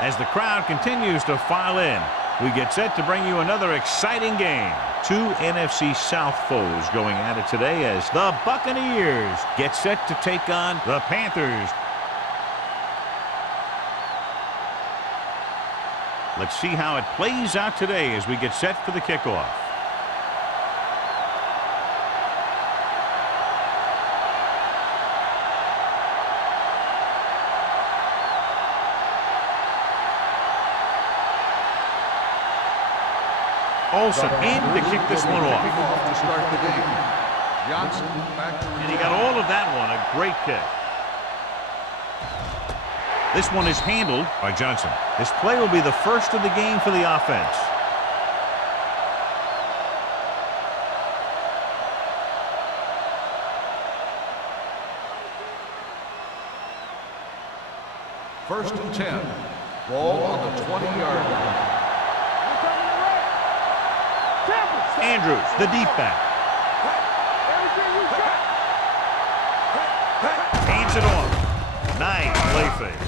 As the crowd continues to file in, we get set to bring you another exciting game. Two NFC South foes going at it today as the Buccaneers get set to take on the Panthers. Let's see how it plays out today as we get set for the kickoff. Olsen in to kick this one off. To start the game. Johnson back to and he got all of that one. A great kick. This one is handled by Johnson. This play will be the first of the game for the offense. First and 10. Ball on the 20-yard line. Andrews, the deep back. Hands it off. Nice play fake.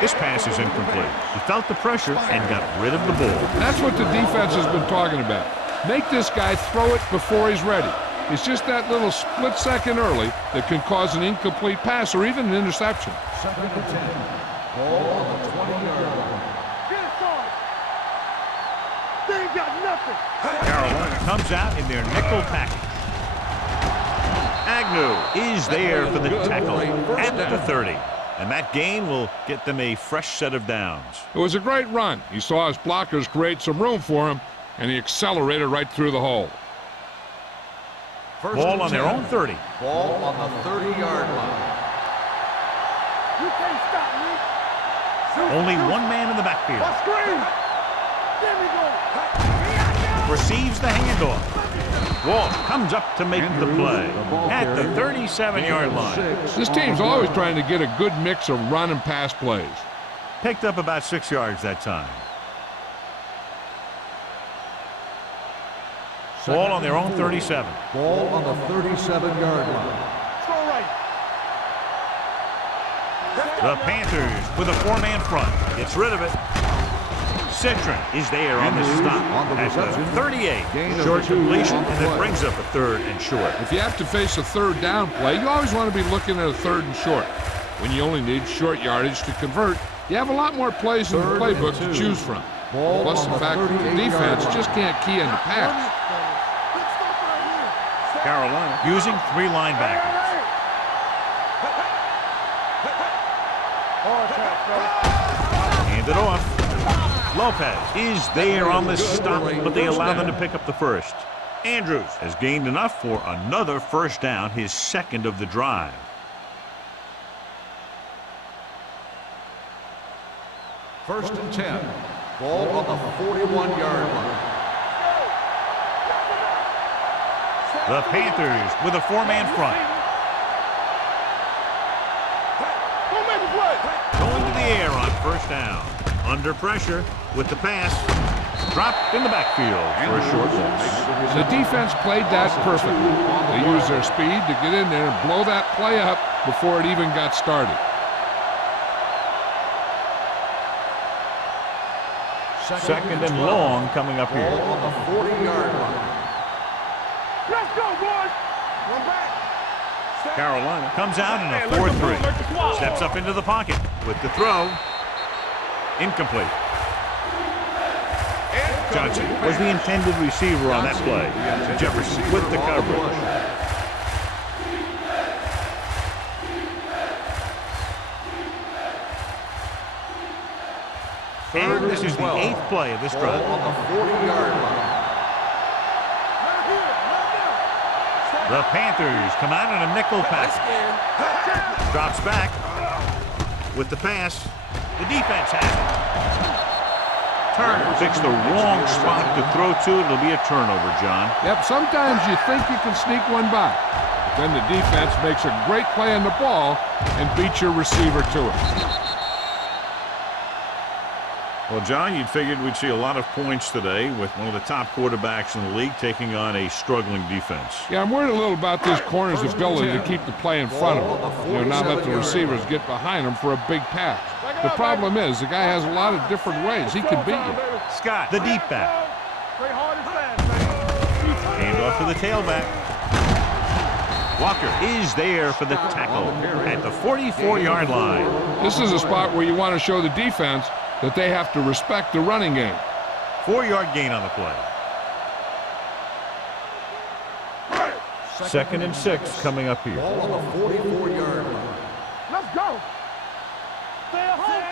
This pass is incomplete. He felt the pressure and got rid of the ball. That's what the defense has been talking about. Make this guy throw it before he's ready. It's just that little split second early that can cause an incomplete pass or even an interception. Second and 10. Ball on the 20-yard line. Carolina comes out in their nickel package. Agnew is there for the tackle at the 30. And that gain will get them a fresh set of downs. It was a great run. He saw his blockers create some room for him, and he accelerated right through the hole. Ball on their own 30. Ball on the 30-yard line. You can't stop me. Only one man in the backfield. There we go. Receives the handoff. Walt comes up to make the play at the 37-yard line. This team's always trying to get a good mix of run and pass plays. Picked up about 6 yards that time. Ball on their own 37. Ball on the 37-yard line. The Panthers with a four-man front. Gets rid of it. Citron is there on the stop at the 38. Short completion, and it brings up a third and short. If you have to face a third down play, you always want to be looking at a third and short. When you only need short yardage to convert, you have a lot more plays in the playbook to choose from. Plus the fact that the defense just can't key in the pass. Carolina using three linebackers. Hand it off. Lopez is there on the stop, but they allow them to pick up the first. Andrews has gained enough for another first down, his second of the drive. First and 10. Ball on the 41-yard line. The Panthers with a four-man front. Going to the air on first down. Under pressure with the pass. Dropped in the backfield for a short loss. The defense played that perfectly. They used their speed to get in there and blow that play up before it even got started. Second and long coming up here. Ball on the 40-yard line. Let's go, boys. One back. Carolina comes out in a 4-3. Steps up into the pocket with the throw. Incomplete. Johnson was the intended receiver on that play. Jefferson with the coverage. And this is the 8th play of this drive. Ball on the 40-yard line. The Panthers come out in a nickel package. Drops back with the pass. The defense has it. Turner picks the wrong spot to throw to. It'll be a turnover, John. Yep, sometimes you think you can sneak one by. But then the defense makes a great play on the ball and beats your receiver to it. Well, John, you'd figured we'd see a lot of points today with one of the top quarterbacks in the league taking on a struggling defense. Yeah, I'm worried a little about this corner's ability to keep the play in front of him. Not let the receivers get behind him for a big pass. The problem is the guy has a lot of different ways he can beat you. Scott, the deep back. Handoff to the tailback. Walker is there for the tackle at the 44-yard line. This is a spot where you want to show the defense that they have to respect the running game. 4-yard gain on the play. 2nd and 6 coming up here. Ball on the 44-yard line. Let's go.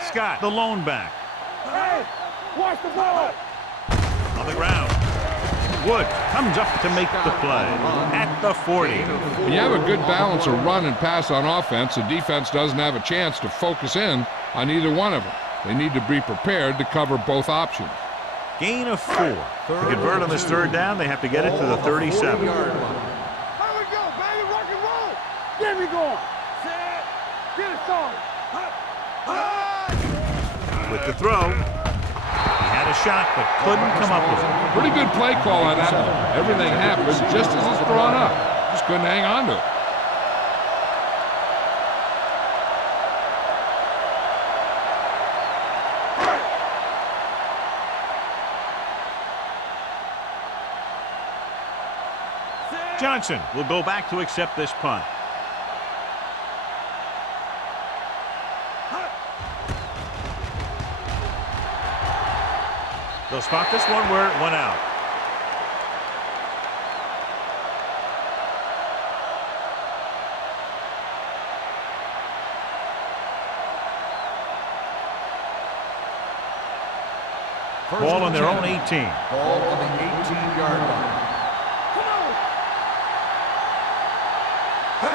Scott, the lone back. Hey, watch the ball. On the ground. Wood comes up to make the play at the 40. When you have a good balance of run and pass on offense, the defense doesn't have a chance to focus in on either one of them. They need to be prepared to cover both options. Gain of 4. To convert on this 3rd down, they have to get it to the 37. Here we go, baby. Rock and roll. Get me going. Get it started. With the throw, he had a shot but couldn't come up with it. Pretty good play call on that one. Everything happened just as it's drawn up. Just couldn't hang on to it. Johnson will go back to accept this punt. They'll spot this one where it went out. Ball on their own 18. Ball on the 18-yard line.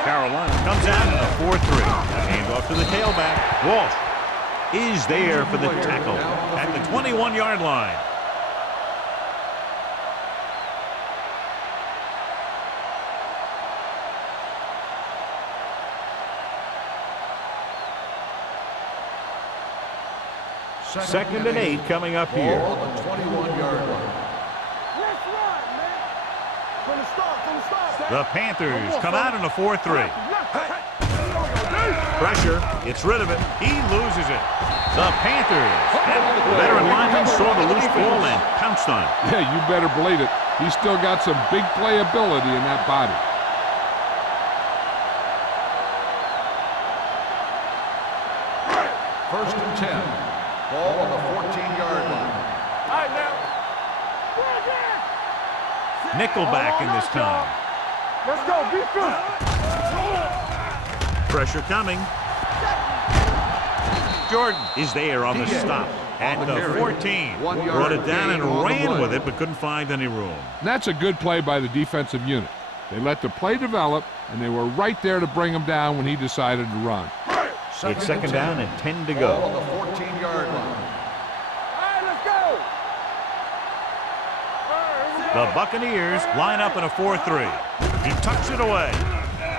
Carolina comes out in a 4-3. Handoff to the tailback. Walsh is there for the tackle at the 21-yard line. Second and 8 coming up here. Ball on the 21-yard line. Let's run, man. From the start. The Panthers come out in a 4-3. Pressure, gets rid of it. He loses it. The Panthers. The veteran lineman saw the loose ball and pounced on it. Yeah, you better believe it. He's still got some big playability in that body. First and 10. Ball on the 14-yard line. All right, now. Nickelback in this time. Let's go. Be good. Pressure coming. Jordan is there on the stop at the 14. Brought it down and ran with it, but couldn't find any room. And that's a good play by the defensive unit. They let the play develop, and they were right there to bring him down when he decided to run. It's second down and 10 to Ball on go. the 14-yard line. All right, let's go. The Buccaneers line up in a 4-3. He tucks it away.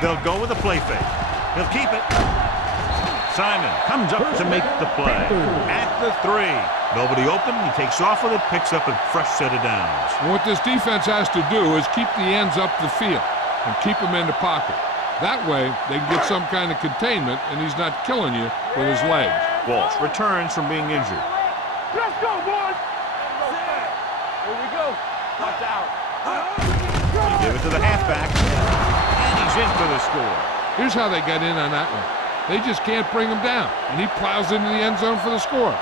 They'll go with a play fake. He'll keep it. Simon comes up to make the play at the 3. Nobody open. He takes off with it, picks up a fresh set of downs. And what this defense has to do is keep the ends up the field and keep them in the pocket. That way, they can get some kind of containment, and he's not killing you with his legs. Walsh returns from being injured. Let's go, boys. Here we go. Watch out. They give it to the halfback, and he's in for the score. Here's how they get in on that one. They just can't bring him down, and he plows into the end zone for the score.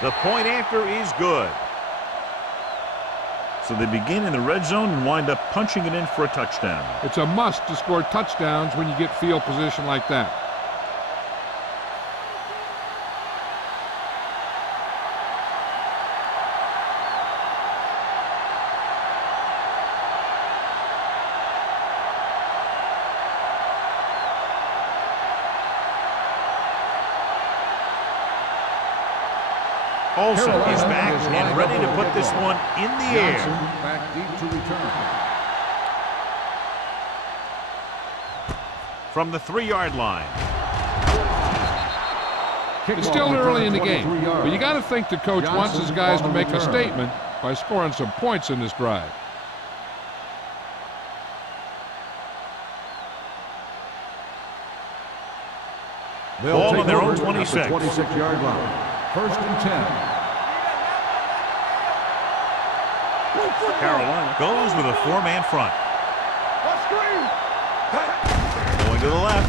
The point after is good. So they begin in the red zone and wind up punching it in for a touchdown. It's a must to score touchdowns when you get field position like that. Olsen is back and ready to put this one in the air. Back deep to return. From the 3-yard line. It's still early in the game, but you got to think the coach wants his guys to make a statement by scoring some points in this drive. Ball on their own 26. 26-yard line. First and 10. Carolina goes with a 4-man front. Going to the left.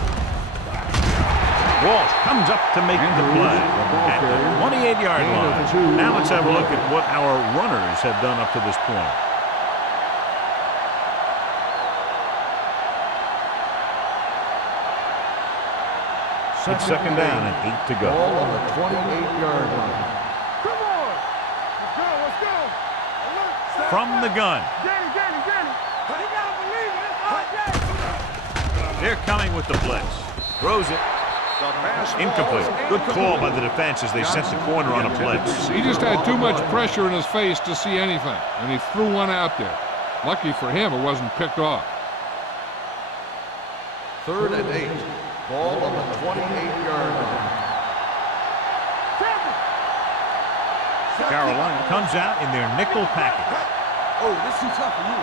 Walsh comes up to make the play at the 28-yard line. Now let's have a look at what our runners have done up to this point. It's second down and 8 to go. Ball on the 28-yard line. Come on. Let's go. Alert. From the gun. Danny. You gotta believe it. It's all day. They're coming with the blitz. Throws it. Incomplete. Good call by the defense as they sent the corner on a blitz. He just had too much pressure in his face to see anything, and he threw one out there. Lucky for him, it wasn't picked off. Third and 8. Ball on the 28-yard line. Carolina comes out in their nickel package. Oh, this is too tough for you.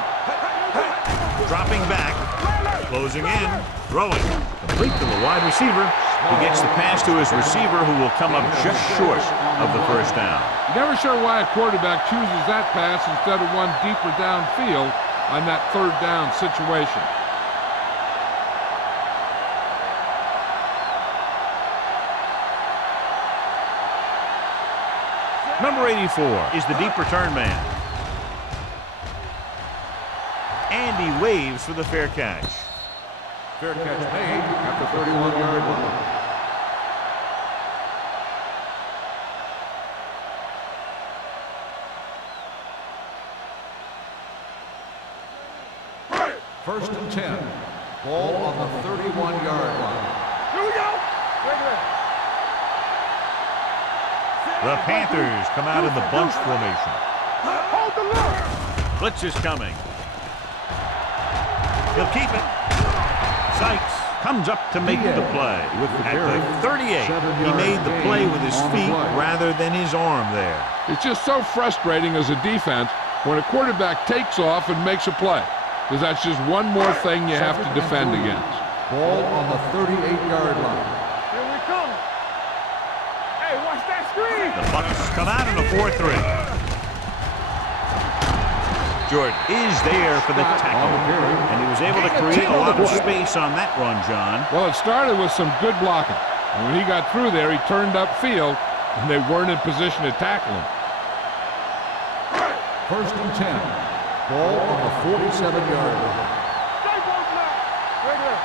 Dropping back, closing in, throwing. Complete to the wide receiver. He gets the pass to his receiver, who will come up just short of the first down. Never sure why a quarterback chooses that pass instead of one deeper downfield on that third down situation. Number 84 is the deep return man. And he waves for the fair catch. Fair catch made at the 31-yard line. First and 10. Ball on the 31-yard line. Here we go. The Panthers come out in the bunch formation. Hold the look. Blitz is coming. He'll keep it. Sykes comes up to make the play. At the 38, he made the play with his feet rather than his arm there. It's just so frustrating as a defense when a quarterback takes off and makes a play, because that's just one more thing you have to defend against. Ball on the 38-yard line. Here we come. Hey, watch that screen. The Bucs come out in a 4-3. Jordan is there for the tackle, and he was able to create a lot of space on that run, John. Well, it started with some good blocking. And when he got through there, he turned upfield, and they weren't in position to tackle him. First and 10. Ball on the 47-yard line. Stay both now. Right there.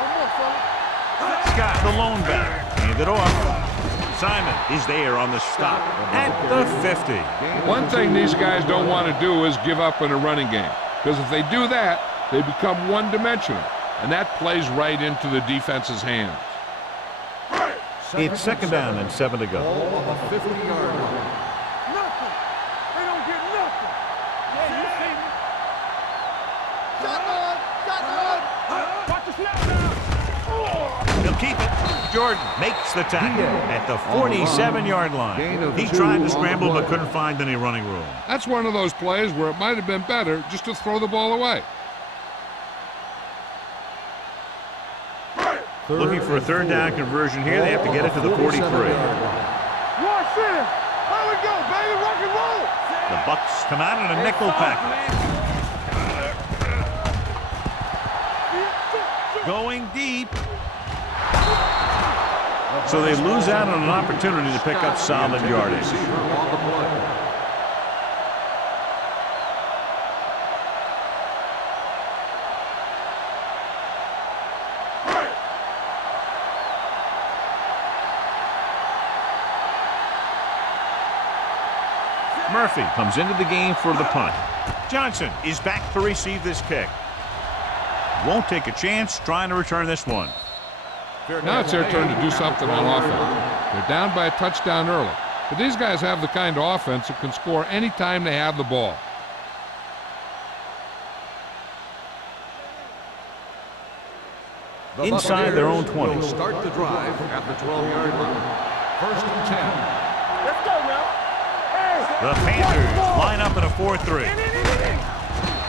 No more, fella. Scott, the lone back, hand it off. Simon is there on the stop at the 50. One thing these guys don't want to do is give up in a running game, because if they do that, they become one-dimensional, and that plays right into the defense's hands. It's second down and 7 to go. Ball on the 50-yard line. Nothing. They don't get nothing. Yeah, you see me. Shotgun. Watch the snap now. He'll keep it. Jordan makes the tackle at the 47-yard line. He tried to scramble but couldn't find any running room. That's one of those plays where it might have been better just to throw the ball away. Looking for a third down conversion here. They have to get it to the 43. Watch this. Here we go, baby. Rock and roll. The Bucs come out in a nickel package. Going deep. So they lose out on an opportunity to pick up solid yardage. Murphy comes into the game for the punt. Johnson is back to receive this kick. Won't take a chance trying to return this one. Now it's their turn to do something on offense. They're down by a touchdown early. But these guys have the kind of offense that can score any time they have the ball. Inside their own 20. Start the drive at the 12-yard line. 1st and 10. Let's go now. Hey. The Panthers line up in a 4-3.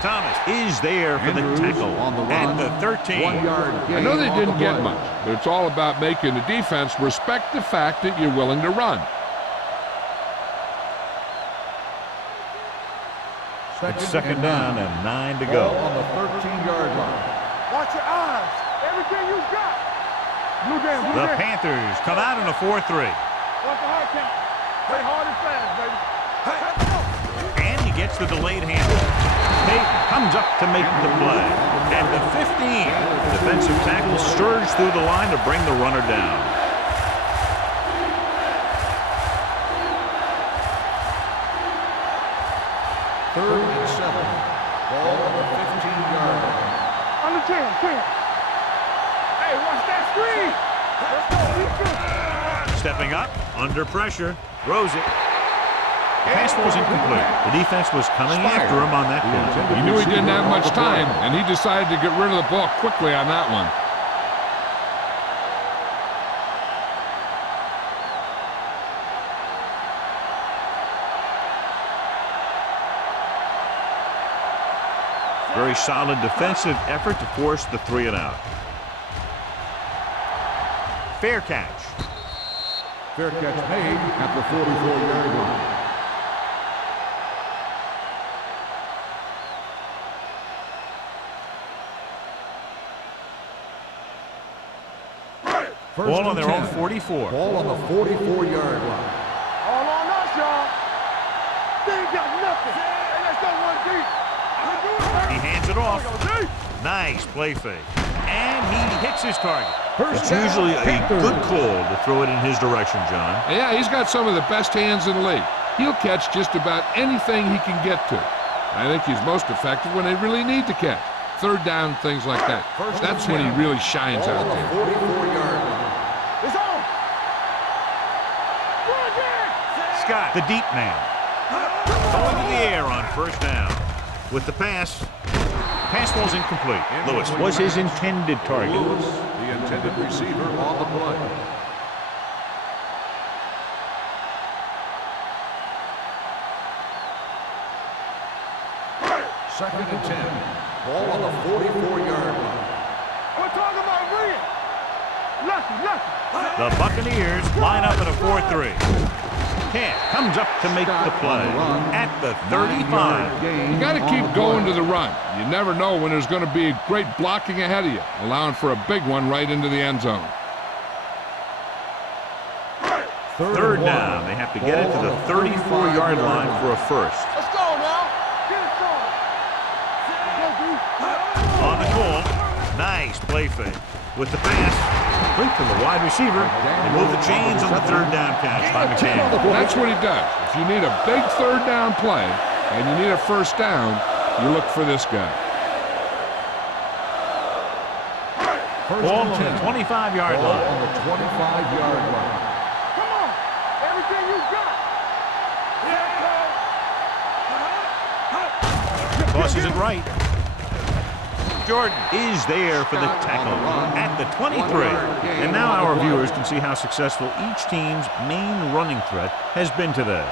Thomas is there for the tackle at the 13. 1-yard gain. I know they didn't get much, but it's all about making the defense respect the fact that you're willing to run. It's second down and 9 to go. On the 13-yard line. Watch your eyes. Everything you got. Blue down, blue The down. Panthers come out in a 4-3. Watch the hard count. Play hard and fast, baby. And he gets the delayed handoff. Peyton comes up to make the play. At the 15, defensive tackle surged through the line to bring the runner down. Third and 7. Ball on the 15-yard line. On the 10. Hey, watch that screen. Let's go. Defense. Stepping up, under pressure, throws it. Pass was incomplete. The defense was coming after him on that play. He knew he didn't have much time, and he decided to get rid of the ball quickly on that one. Very solid defensive effort to force the 3 and out. Fair catch. Fair catch made at the 44-yard line. Ball on their own 44. Ball on the 44-yard line. All on us, y'all. They ain't got nothing. Hey, let's go one deep. He hands it off. Nice play fake. And he hits his target. It's usually a good call to throw it in his direction, John. Yeah, he's got some of the best hands in the league. He'll catch just about anything he can get to. I think he's most effective when they really need to catch. Third down, things like that. That's when he really shines out there. 44-yard line. It's on. Go again. Scott, the deep man. Going to the air on first down. With the pass ball's incomplete. Lewis was his intended target. Lewis, the intended receiver on the play. Second and 10. Ball on the 44-yard line. We're talking about Reed. Lucky. The Buccaneers line up in a 4-3. Camp comes up to make the play at the 35. You got to keep going to the run. You never know when there's going to be great blocking ahead of you, allowing for a big one right into the end zone. Third down. They have to get it to the 34-yard line for a first. Let's go now. Get it going. On the call, nice play fake. With the pass, complete to the wide receiver. They move the chains on the third down catch by McCann. That's what he does. If you need a big third down play and you need a first down, you look for this guy. Ball on the 25-yard Ball line. on the 25-yard line. Come on. Everything you got. Tosses it right. Jordan is there for the tackle at the 23. And now our viewers can see how successful each team's main running threat has been today.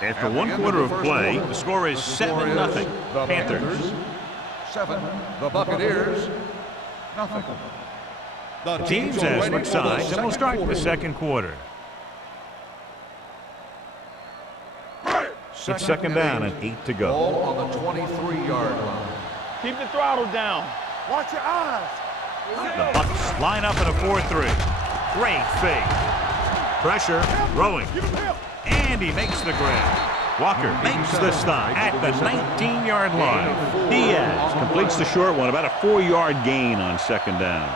After one quarter of play, the score is 7-0. Panthers. 7. The Buccaneers. Nothing. The teams have switched sides, and we'll start the second quarter. It's second down and 8 to go. Ball on the 23-yard line. Keep the throttle down. Watch your eyes. The Bucs line up in a 4-3. Great fake. Pressure, throwing. And he makes the grab. Walker makes the stop at the 19-yard line. Diaz completes the short one, about a 4-yard gain on second down.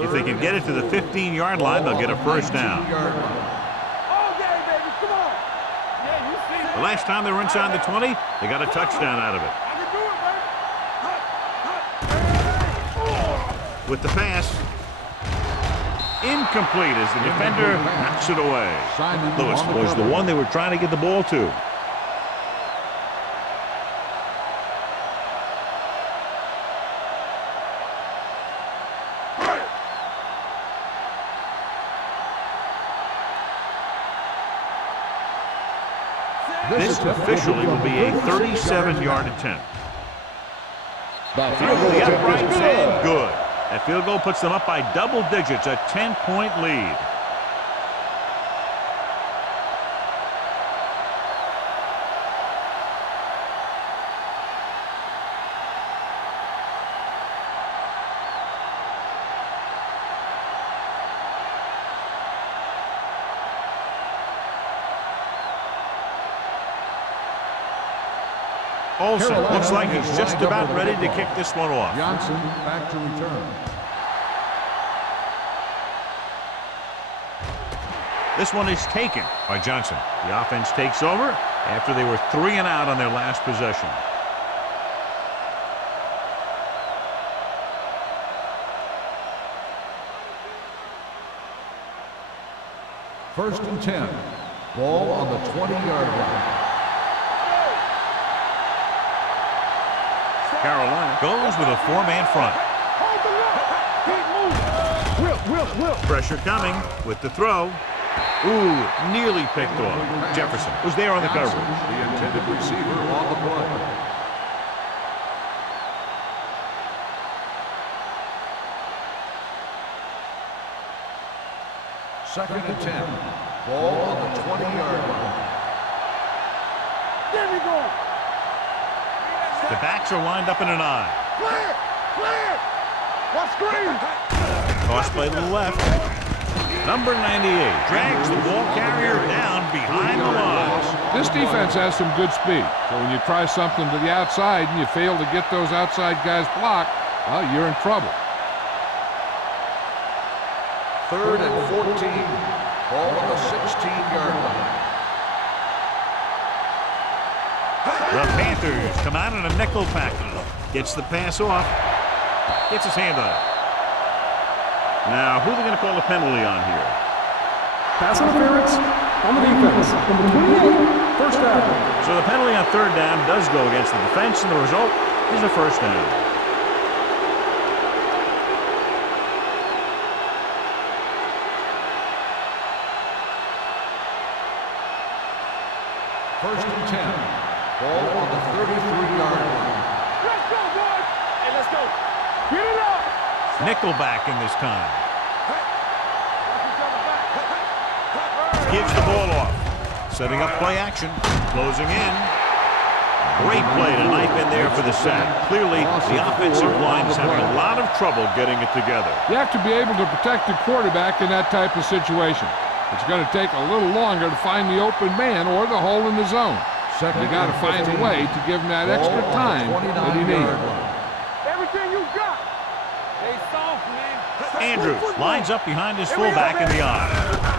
If they can get it to the 15-yard line, they'll get a first down. All day, baby. Come on. Yeah, you see The that. last time they were inside the 20, they got a touchdown out of it. I can do it, baby. With the pass, incomplete as the defender knocks it away. Lewis was the one they were trying to get the ball to. This officially will be a 37-yard attempt. Through the uprights and good. That field goal puts them up by double digits, a 10-point lead. Olsen looks like he's just about ready to kick this one off. Johnson back to return. This one is taken by Johnson. The offense takes over after they were 3 and out on their last possession. First and 10. Ball on the 20-yard line. Carolina goes with a 4-man front. Hold the look. Keep moving. Whip. Pressure coming with the throw. Ooh, nearly picked off. Jefferson was there on the coverage. The intended receiver on the play. Second and 10. Ball on the 20-yard line. There we go. The backs are lined up in an I. Clear. What screen? Toss play to the left. Number 98 drags the ball carrier down behind the line. This defense has some good speed. So when you try something to the outside and you fail to get those outside guys blocked, well, you're in trouble. Third and 14. Ball on the 16-yard line. The Panthers come out in a nickel package. Gets the pass off. Gets his hand on it. Now, who are they going to call a penalty on here? Pass interference on the defense. Number 28, first down. So the penalty on third down does go against the defense, and the result is a first down. First and 10. Ball on the 33-yard line. Let's go, boys. Hey, let's go. Get it up. Nickelback in this time. Gives the ball off. Setting up play action. Closing in. Great play to knife in there for the sack. Clearly, the offensive line is having a lot of trouble getting it together. You have to be able to protect the quarterback in that type of situation. It's going to take a little longer to find the open man or the hole in the zone. You got to find a way to give him that extra time that he needs. Everything you got. They soft, man. Andrews lines up behind his fullback in the I.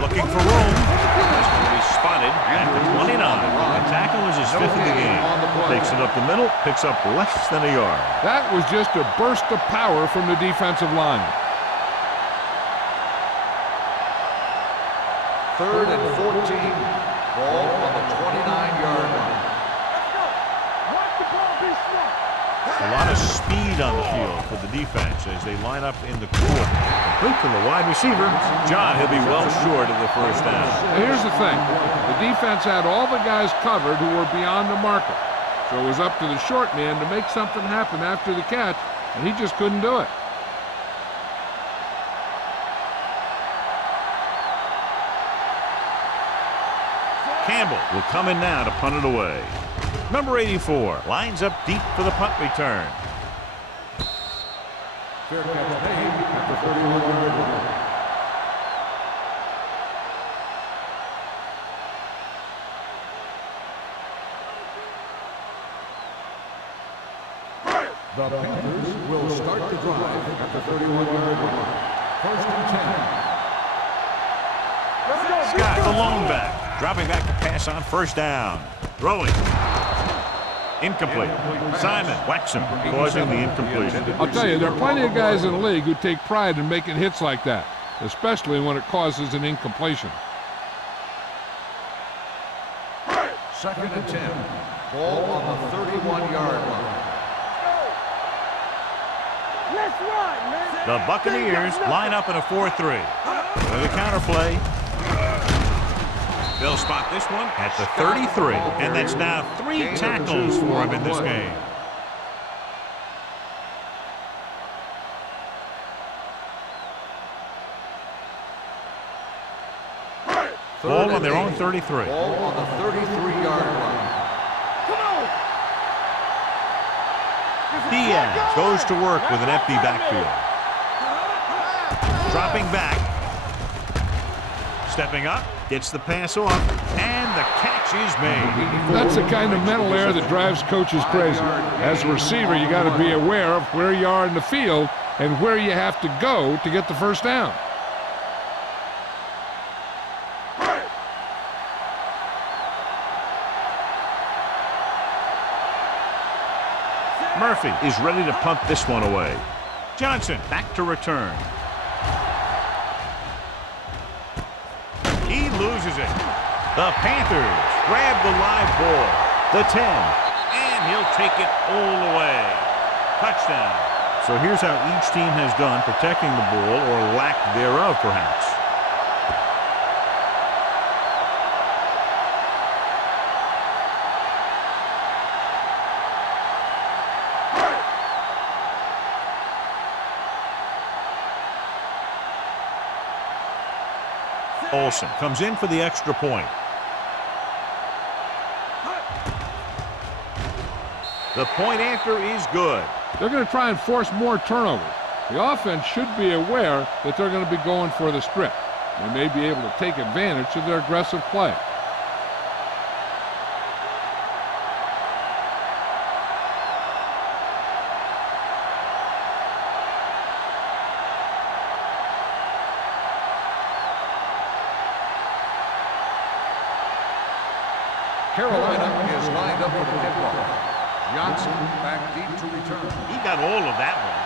Looking for room. That's going to be spotted at the 29. The tackle is his 5th of the game. Takes it up the middle, picks up less than a yard. That was just a burst of power from the defensive line. Third and 14. Ball on the 29-yard line. Let's go. Watch the ball be smart. A lot of speed on the field for the defense as they line up in the court. Complete to the wide receiver. John, he'll be well short of the first down. Now, here's the thing. The defense had all the guys covered who were beyond the marker. So it was up to the short man to make something happen after the catch, and he just couldn't do it. Campbell will come in now to punt it away. Number 84 lines up deep for the punt return. Fair catch made at the 31-yard line. The Panthers will start the drive at the 31-yard line. First and 10. Scott, the lone back, dropping back to pass on first down. Throwing. Incomplete. Simon whacks him, causing the incompletion. I'll tell you, there are plenty of guys in the league who take pride in making hits like that, especially when it causes an incompletion. Second and 10. Ball on the 31-yard line. Let's run, man. The Buccaneers line up in a 4-3. With a counter play. They'll spot this one at the 33. And that's now 3 tackles for him in this game. Ball on their own 33. Ball on the 33-yard line. Come on. Diaz goes to work with an empty backfield. Dropping back. Stepping up. Gets the pass off. And the catch is made. That's the kind of mental error that drives coaches crazy. As a receiver, you got to be aware of where you are in the field and where you have to go to get the first down. Murphy is ready to punt this one away. Johnson back to return. He loses it. The Panthers grab the live ball. The 10. And he'll take it all the way. Touchdown. So here's how each team has done protecting the ball, or lack thereof, perhaps. Olsen comes in for the extra point. The point after is good. They're going to try and force more turnovers. The offense should be aware that they're going to be going for the strip. They may be able to take advantage of their aggressive play. Carolina is lined up for the kickoff. Johnson back deep to return. He got all of that one.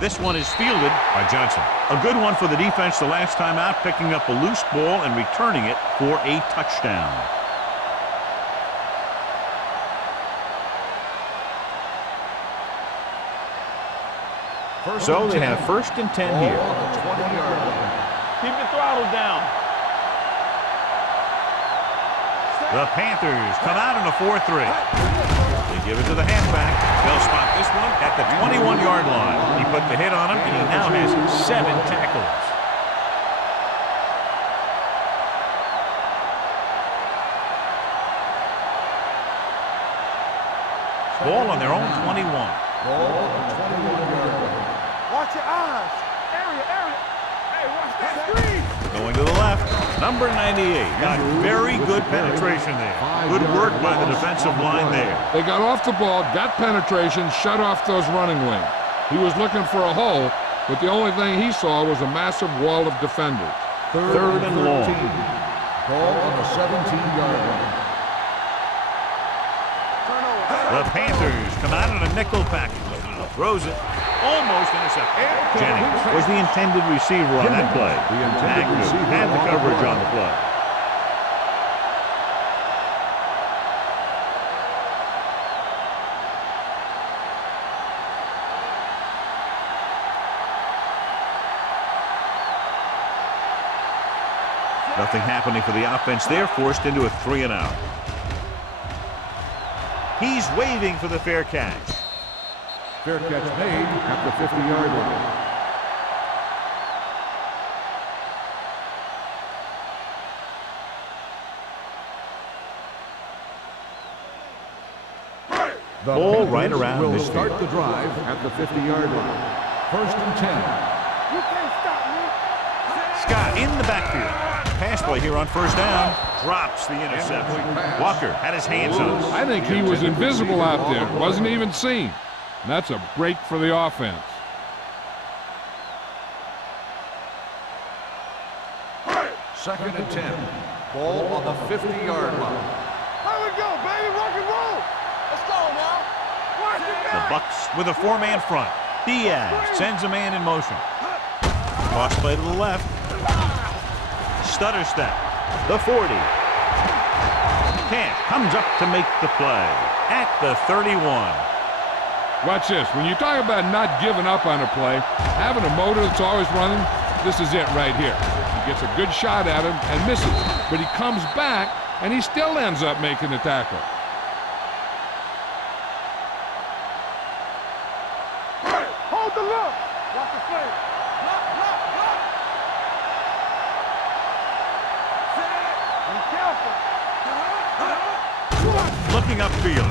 This one is fielded by Johnson. A good one for the defense the last time out, picking up a loose ball and returning it for a touchdown. So they have first and 10 here. On the 20-yard line. Keep the throttle down. The Panthers come out in a 4-3. They give it to the halfback. They'll spot this one at the 21-yard line. He put the hit on him, and he now has 7 tackles. Ball on their own 21. Ball on the 21-yard line. Watch your eyes. Area. Hey, watch that screen. Going to the left. Number 98 got very good penetration there. Good work by the defensive line there. They got off the ball, got penetration, shut off those running lanes. He was looking for a hole, but the only thing he saw was a massive wall of defenders. Third and long. Ball on the 17-yard line. The Panthers come out in a nickel package. Throws it. Almost intercepted. Jennings was the intended receiver on that play. Agnew had the coverage on the play. Nothing happening for the offense. They're forced into a 3-and-out. He's waving for the fair catch. Fair catch made at the 50-yard line. The Ball right Panthers around will this start field. the drive at the 50-yard line. First and 10. You can't stop me. Scott in the backfield. Pass play here on first down. Drops the interception. Walker had his hands on it. I think he was invisible out there. Wasn't even seen. And that's a break for the offense. Second and 10. Ball on the 50-yard line. Here we go, baby. Rock and roll. Let's go now. Watch it The back. Bucks with a four-man front. Diaz sends a man in motion. Cross play to the left. Stutter step. The 40. Camp comes up to make the play at the 31. Watch this. When you talk about not giving up on a play, having a motor that's always running, this is it right here. He gets a good shot at him and misses, but he comes back and he still ends up making the tackle. Hold the look. Watch the play. Block, block, block. Be careful. Looking upfield.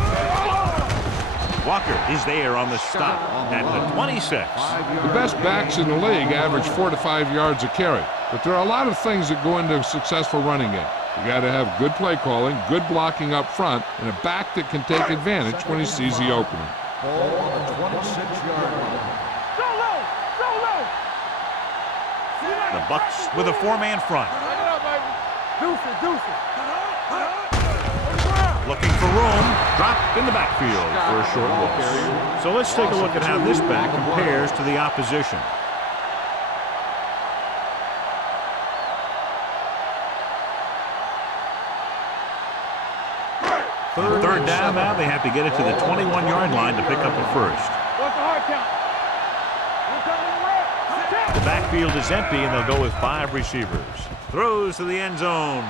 Walker is there on the stop at the 26. The best backs in the league average 4 to 5 yards a carry, but there are a lot of things that go into a successful running game. You got to have good play calling, good blocking up front, and a back that can take advantage when he sees the opening. Ball on the 26-yard line. So low. So low. The Bucks with a four-man front. Bring it up, baby. Deuce it, deuce it. Looking for room. Dropped in the backfield for a short loss. So let's take a look at how this back compares to the opposition. Third down now. They have to get it to the 21-yard line to pick up a first. What's the hard count? One time in the red. The backfield is empty, and they'll go with 5 receivers. Throws to the end zone.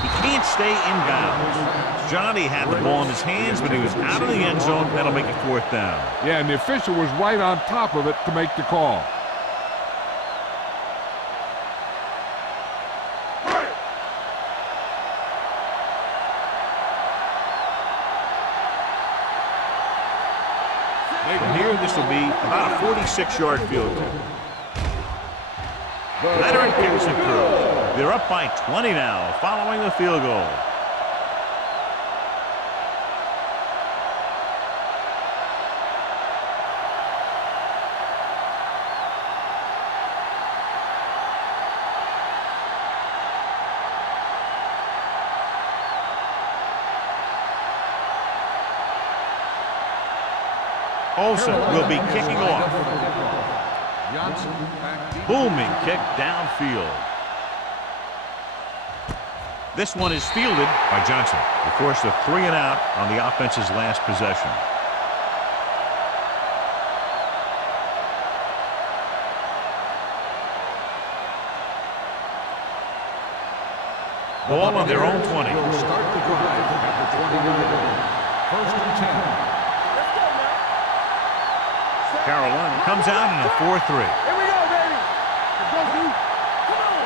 He can't stay inbounds. Johnny had the ball in his hands, but he was out of the end zone. That'll make it 4th down. Yeah, and the official was right on top of it to make the call. From here, this will be about a 46-yard field goal. Leonard kicks it through. They're up by 20 now, following the field goal. Olsen will be kicking off. Booming kick downfield. This one is fielded by Johnson. They forced a 3 and out on the offense's last possession. Ball on their own 20. Start the drive at the 20-yard line. 1st and 10. Carolina comes out in a 4-3. Here we go, baby. Let's go, dude. Come on.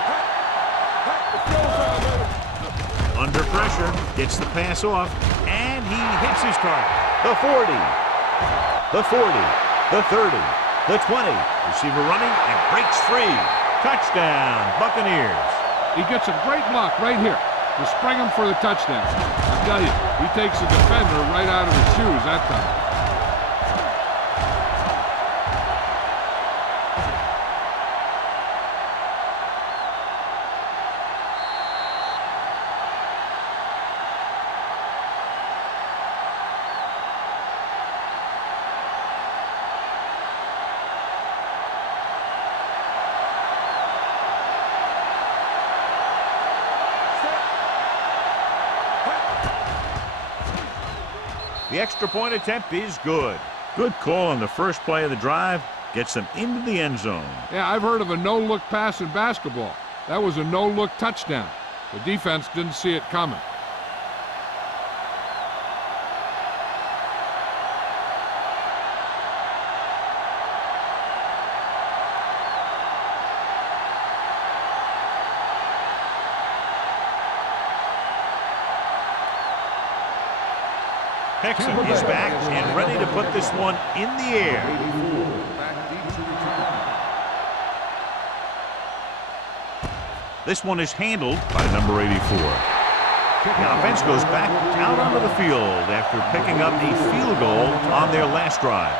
Under pressure, gets the pass off, and he hits his target. The 40, the 40, the 30, the 20. Receiver running and breaks free. Touchdown, Buccaneers. He gets a great block right here to spring him for the touchdown. I tell you, he takes the defender right out of his shoes that time. The extra point attempt is good. Good call on the first play of the drive. Gets them into the end zone. Yeah, I've heard of a no-look pass in basketball. That was a no-look touchdown. The defense didn't see it coming. Hickson is back and ready to put this one in the air. This one is handled by number 84. The offense goes back out onto the field after picking up a field goal on their last drive.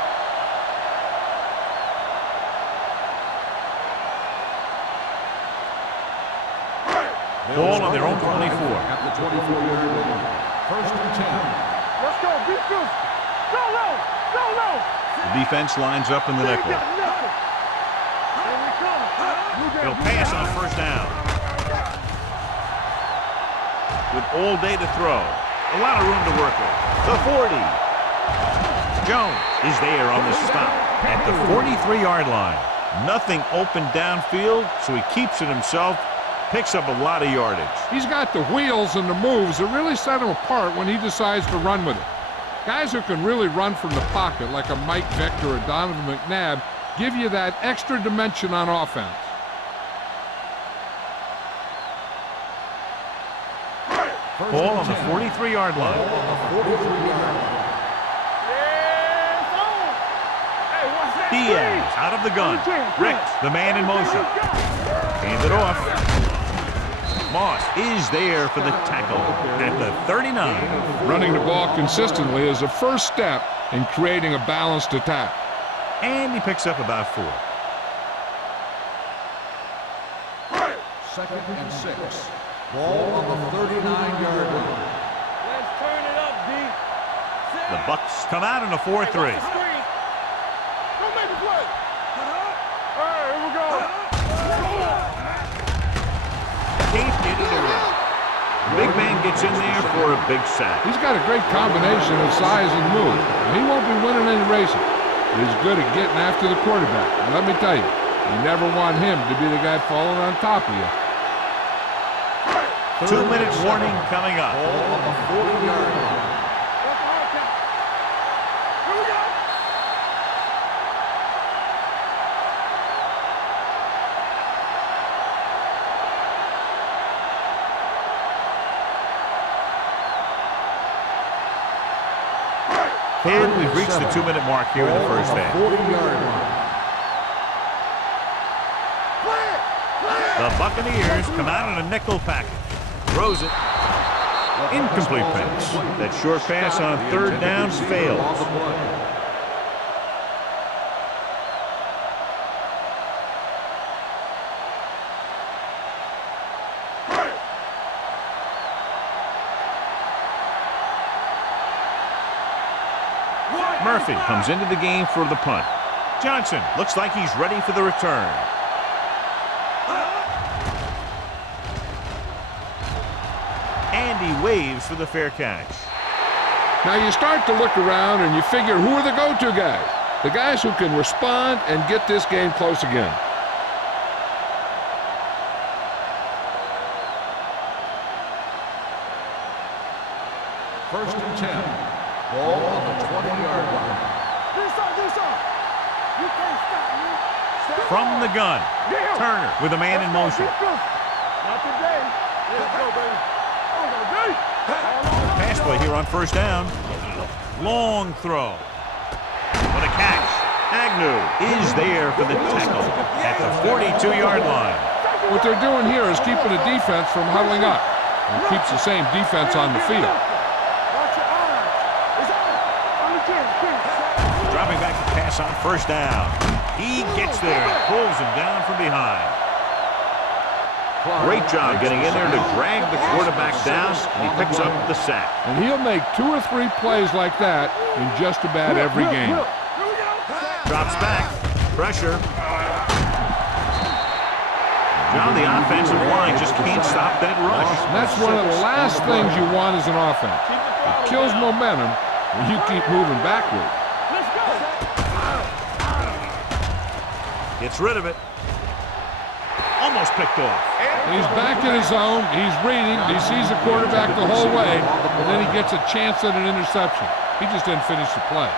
Ball on their own 24. At the 24-yard line. First and 10. Let's go, defense. Go low, go low. The defense lines up in the nickel. Got nothing. Here we come. He'll pass on first down. With all day to throw. A lot of room to work with. The 40. Jones is there on the stop at the 43-yard line. Nothing open downfield, so he keeps it himself. Picks up a lot of yardage. He's got the wheels and the moves that really set him apart when he decides to run with it. Guys who can really run from the pocket, like a Mike Vick or a Donovan McNabb, give you that extra dimension on offense. Ball on the 43-yard line. Diaz out of the gun. Ricks, the man in motion. Hand it off. Moss is there for the tackle at the 39. Running the ball consistently is a first step in creating a balanced attack. And he picks up about 4. Second and 6. Ball on the 39-yard line. Let's turn it up, D. The Bucks come out in a 4-3. Go make the play. All right, here we go. Can't get it away. The big man gets in there for a big sack. He's got a great combination of size and move. He won't be winning any races, but he's good at getting after the quarterback. And let me tell you, you never want him to be the guy falling on top of you. 2-minute warning coming up. Ball on the 40-yard line. Here we go. And we've reached the 2-minute mark here in the first half. 40-yard line. The Buccaneers come out in a nickel package. Throws it. Incomplete pass. That short pass on third down fails. Murphy comes into the game for the punt. Johnson looks like he's ready for the return. And he waves for the fair catch. Now you start to look around and you figure, who are the go-to guys? The guys who can respond and get this game close again. First and 10. Ball on the 20-yard line. This up. You can't stop me. From the gun, Turner with a man in motion. Not today. Let's go, baby. Pass play here on first down. Long throw. What a catch. Agnew is there for the tackle at the 42-yard line. What they're doing here is keeping the defense from huddling up. And keeps the same defense on the field. Watch your eyes. It's on the 10. Dropping back to pass on first down. He gets there and pulls him down from behind. Great job getting in there to drag the quarterback down, and he picks up the sack. And he'll make 2 or 3 plays like that in just about every game. Drops back. Pressure. John, the offensive line just can't stop that rush. And that's one of the last things you want as an offense. It kills momentum when you keep moving backward. Gets rid of it. Almost picked off. He's back in his zone. He's reading. He sees the quarterback the whole way, and then he gets a chance at an interception. He just didn't finish the play.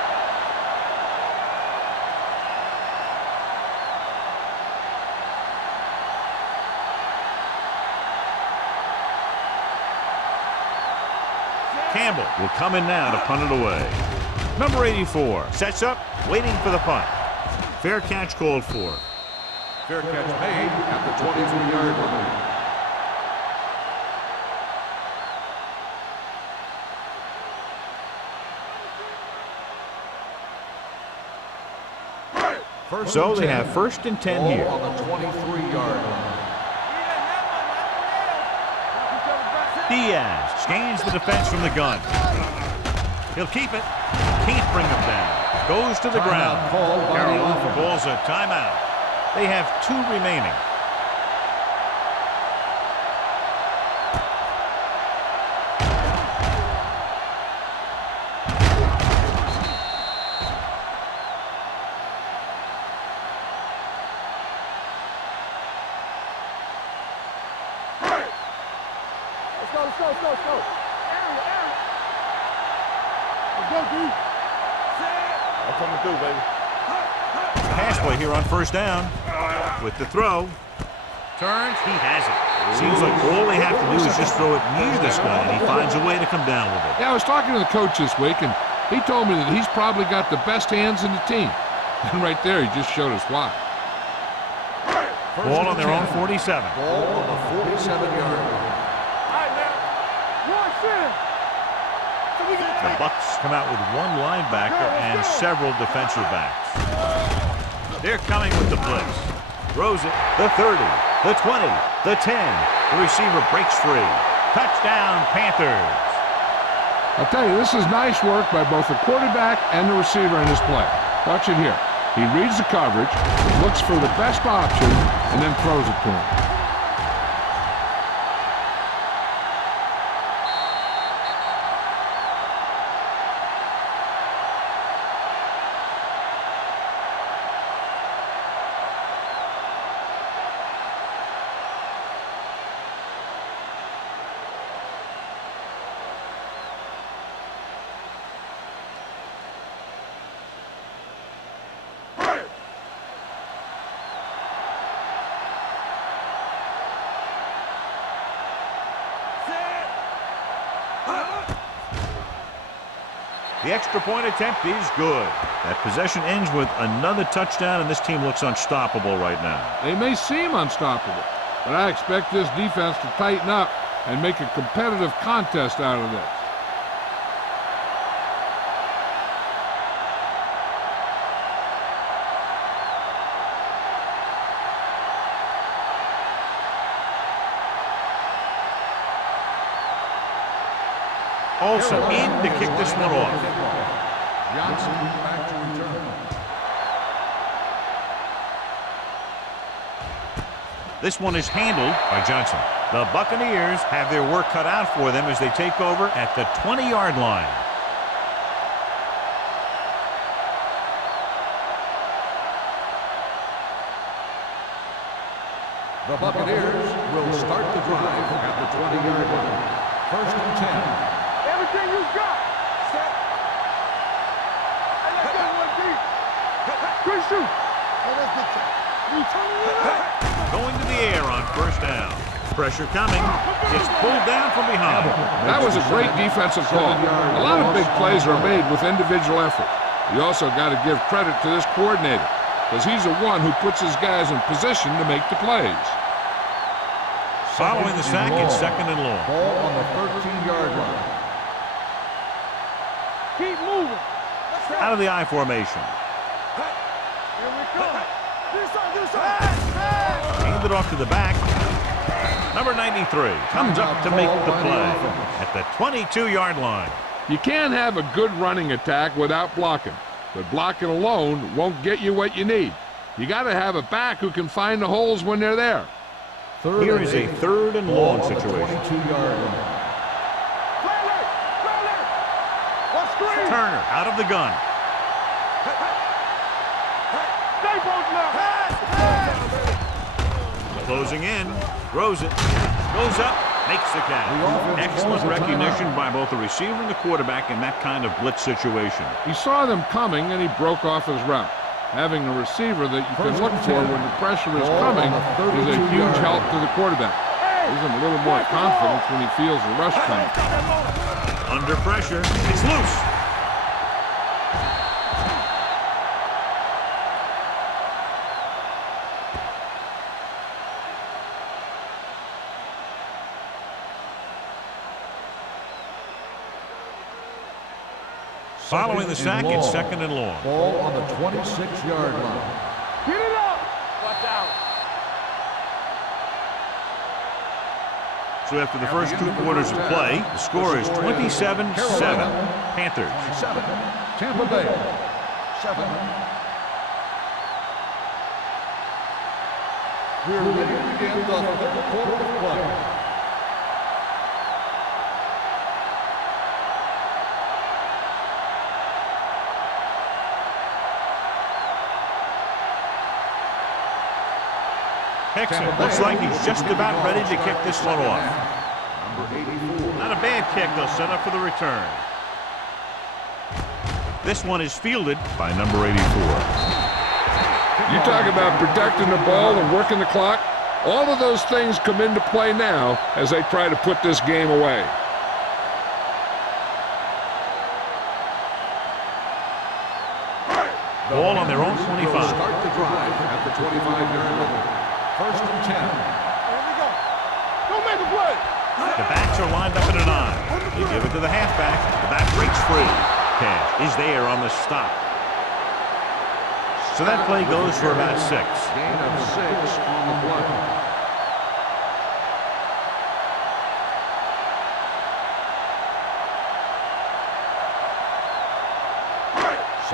Campbell will come in now to punt it away. Number 84 sets up, waiting for the punt. Fair catch called for. Fair catch made at the 22-yard line. So they have first and 10 here. On the 23-yard line. Diaz scans the defense from the gun. He'll keep it. Can't bring him down. Goes to the ground. Carolina calls a timeout. They have 2 remaining. Let's go. Let's go, D. I'm coming through, baby. Pass play here on first down. With the throw. Turns. He has it. Seems like all they have to do is just throw it near this guy, and he finds a way to come down with it. Yeah, I was talking to the coach this week, and he told me that he's probably got the best hands in the team. And right there, he just showed us why. Ball on their own 47. Ball on the 47-yard line. The Bucs come out with 1 linebacker and several defensive backs. They're coming with the blitz. Throws it. The 30, the 20, the 10. The receiver breaks free. Touchdown, Panthers. I'll tell you, this is nice work by both the quarterback and the receiver in this play. Watch it here. He reads the coverage, looks for the best option, and then throws it to him. The extra point attempt is good. That possession ends with another touchdown, and this team looks unstoppable right now. They may seem unstoppable, but I expect this defense to tighten up and make a competitive contest out of this. Olsen in to kick this one off. Johnson back to return. This one is handled by Johnson. The Buccaneers have their work cut out for them as they take over at the 20-yard line. The Buccaneers will start the drive at the 20-yard line. 1st and 10. Everything you got. Set. Hey, let's go, 1D. Good shoot. You turning it up. Going to the air on first down. Pressure coming. It's pulled down from behind. That was a great defensive call. A lot of big plays are made with individual effort. You also got to give credit to this coordinator, because he's the one who puts his guys in position to make the plays. Following the sack, it's 2nd and long. Ball on the 13-yard line. Keep moving. Out of the I formation. Here we go. This side. Handed off to the back. Number 93 comes up to make the play at the 22-yard line. You can't have a good running attack without blocking, but blocking alone won't get you what you need. You got to have a back who can find the holes when they're there. Here is a 3rd and long situation. 22-yard line. Turner out of the gun. Closing in, throws it, goes up, makes the catch. Excellent recognition by both the receiver and the quarterback in that kind of blitz situation. He saw them coming and he broke off his route. Having a receiver that you can look for when the pressure is coming is a huge help to the quarterback. Gives him a little more confidence when he feels the rush coming. Under pressure, it's loose. Following the sack, it's 2nd and long. Ball on the 26-yard line. Get it up. Watch out. So after the first 2 quarters of play, the score is 27-7. Panthers. 7. Tampa Bay 7. We're ready to begin the third quarter of play. Hickson looks like he's just about ready to kick this one off. Number 84. Not a bad kick. They'll set up for the return. This one is fielded by number 84. You talk about protecting the ball and working the clock. All of those things come into play now as they try to put this game away. Ball on their own 25. Start the drive at the 25-yard line. First and 10. Here we go. Don't make a play. The backs are lined up in a 9. You give it to the halfback. The back breaks free. Pass is there on the stop. So that play goes for about 6. Gain of 6 on the play.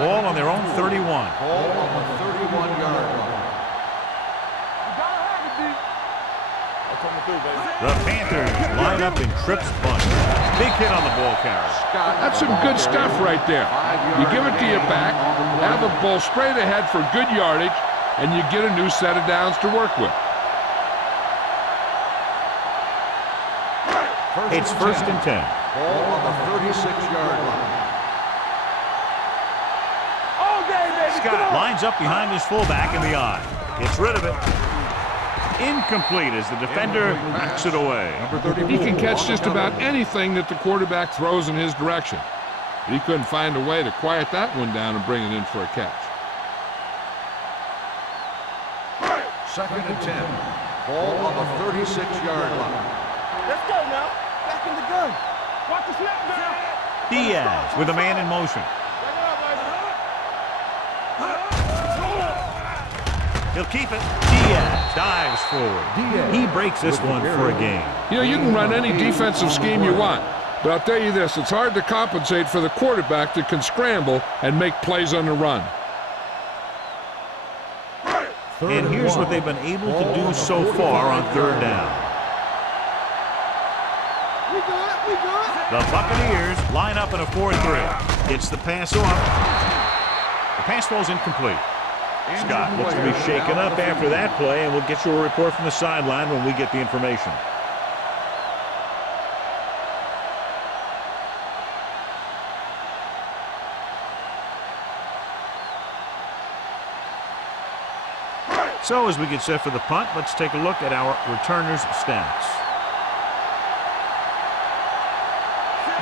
Ball on their own 31. Ball on the 31-yard line. You gotta have it, D. I'm coming through, baby. The Panthers line up in trips bunch. Big hit on the ball carrier. That's some good stuff right there. You give it to your back, have the ball straight ahead for good yardage, and you get a new set of downs to work with. It's first and 10. Ball on the 36-yard line. Scott lines up behind his fullback in the eye. Gets rid of it. Incomplete as the defender knocks it away. He can catch just about anything that the quarterback throws in his direction. But he couldn't find a way to quiet that one down and bring it in for a catch. Second and 10. Ball on the 36-yard line. Let's go now. Back in the gun. Watch the snap down. Diaz with a man in motion. He'll keep it. Diaz dives forward. He breaks this one for a gain. You know, you can run any defensive scheme you want, but I'll tell you this, it's hard to compensate for the quarterback that can scramble and make plays on the run. And here's what they've been able to do so far on third down. We good. The Buccaneers line up in a 4-3. Gets the pass off. The pass falls incomplete. Scott looks to be shaken up after that play, and we'll get you a report from the sideline when we get the information. So as we get set for the punt, let's take a look at our returners' stats.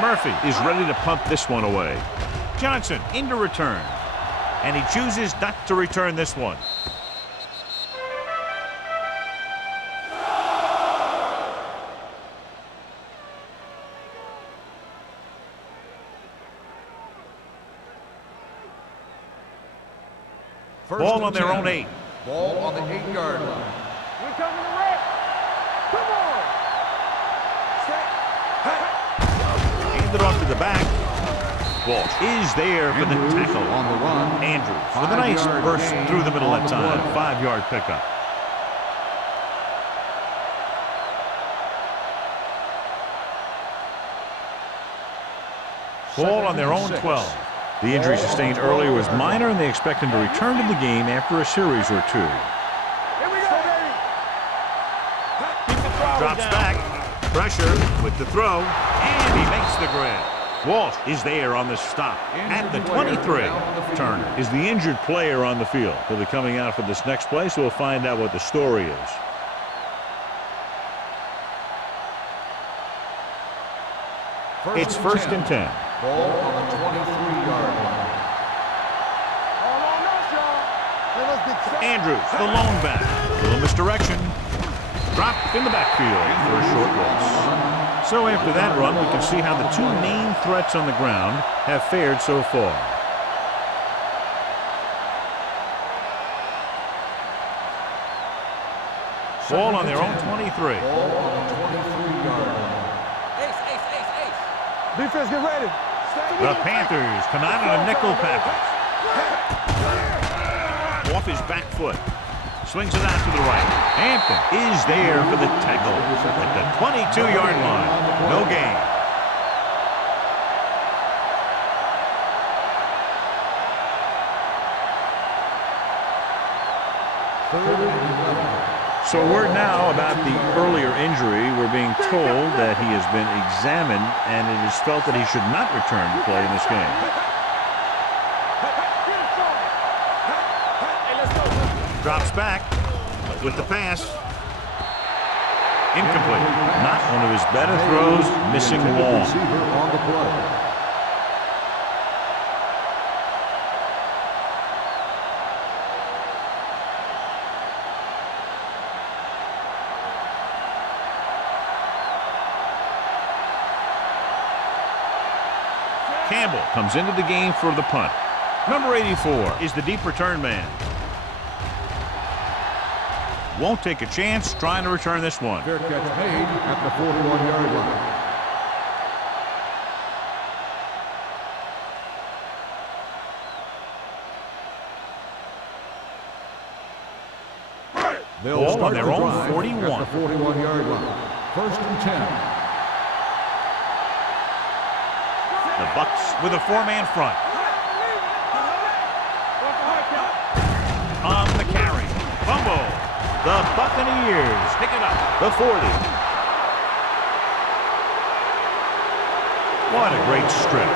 Murphy is ready to punt this one away. Johnson into return. And he chooses not to return this one. Ball on their own 8. Ball on the 8-yard line. We're coming to wreck. Come on. Set. Handed off to the back. Walsh is there for the tackle. On the run. Andrews with a nice burst through the middle that time. 5-yard pickup. Ball on their own 12. The injury sustained earlier was minor, and they expect him to return to the game after a series or 2. Here we go, baby. Drops back. Pressure with the throw. And he makes the grab. Walsh is there on the stop at the 23. Turner is the injured player on the field. He'll be coming out for this next play, so we'll find out what the story is. It's first and 10. Ball on the 23-yard line. All on us, y'all. Let's get set. Andrews, the lone back. Little misdirection. Dropped in the backfield for a short loss. So after that run, we can see how the 2 main threats on the ground have fared so far. Ball on their own 23. Ball on the 23-yard line. Defense, get ready. The Panthers come out in a nickel package. Off his back foot. Swings it out to the right. Hampton is there for the tackle at the 22-yard line. No gain. So word now about the earlier injury. We're being told that he has been examined and it is felt that he should not return to play in this game. Drops back with the pass. Incomplete. Not one of his better throws, missing long. Receiver on the play. Campbell comes into the game for the punt. Number 84 is the deep return man. Won't take a chance trying to return this one. Fair catch made at the 41-yard line. They'll Ball on start their the own drive 41. at the 41-yard line. First and 10. The Bucks with a four-man front. On the carry. Fumble. The Buccaneers pick it up. The 40. What a great strip.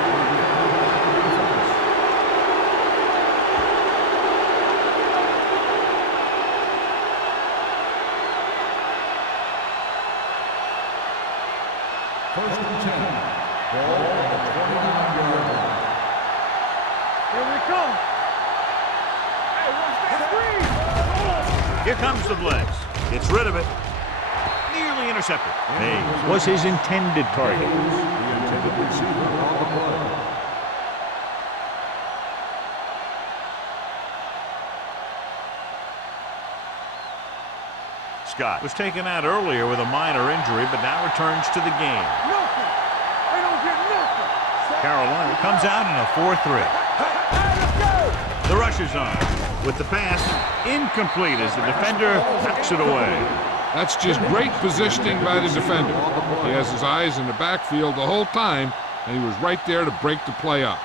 First and 10. Ball on the 29-yard line. Here we come. Hey, what's that screen? Here comes the blitz. Gets rid of it. Nearly intercepted. Hayes was his intended target. The intended receiver on the play. Scott was taken out earlier with a minor injury, but now returns to the game. Nothing. They don't get nothing. Carolina comes out in a 4-3. Hey, let's go. The rush is on. With the pass, incomplete as the defender knocks it away. That's just great positioning by the defender. He has his eyes in the backfield the whole time, and he was right there to break the play up.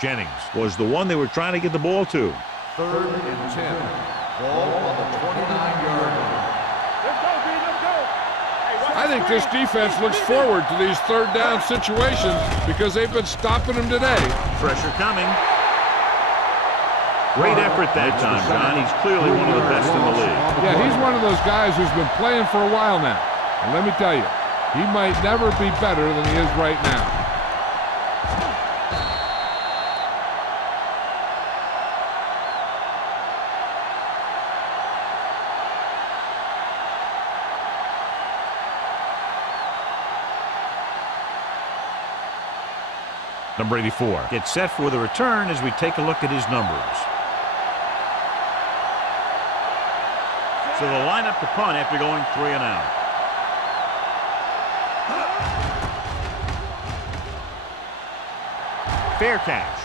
Jennings was the one they were trying to get the ball to. Third and 10. Ball on the 29-yard line. Let's go, B. Let's go. Hey, watch I think this defense looks forward to these third down situations because they've been stopping them today. Pressure coming. Great effort that time, John. He's clearly one of the best in the league. Yeah, he's one of those guys who's been playing for a while now. And let me tell you, he might never be better than he is right now. Number 84 gets set for the return as we take a look at his numbers. So they'll line up the punt after going 3 and out. Fair catch.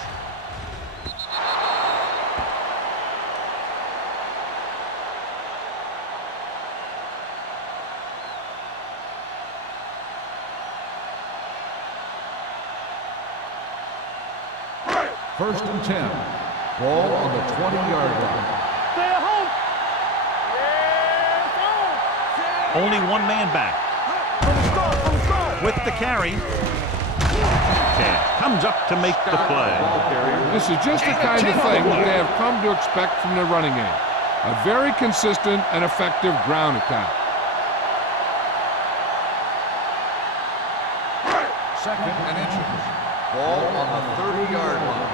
First and 10. Ball on the 20-yard line. Stay at home. Yeah, Only one man back. from the start. With the carry. Cash comes up to make the play. This is just the kind of thing that they have come to expect from their running game. A very consistent and effective ground attack. Second and inches. Ball on the 30-yard line.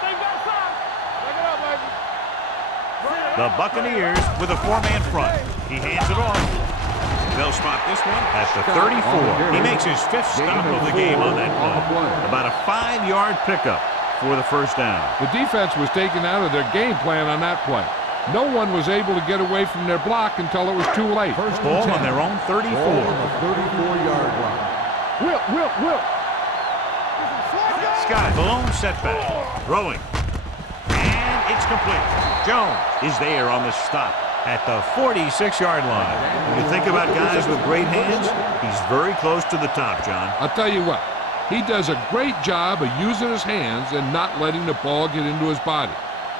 They got time. Back it up, baby. The Buccaneers with a four-man front. He hands it off. They'll spot this one at the 34. He makes his 5th stop of the game on that play. About a 5-yard pickup for the first down. The defense was taken out of their game plan on that play. No one was able to get away from their block until it was too late. Ball on their own 34. Ball on the 34-yard line. Will. Scott, the lone setback. Throwing. And it's complete. Jones is there on the stop at the 46-yard line. When you think about guys with great hands, he's very close to the top, John. I'll tell you what, he does a great job of using his hands and not letting the ball get into his body.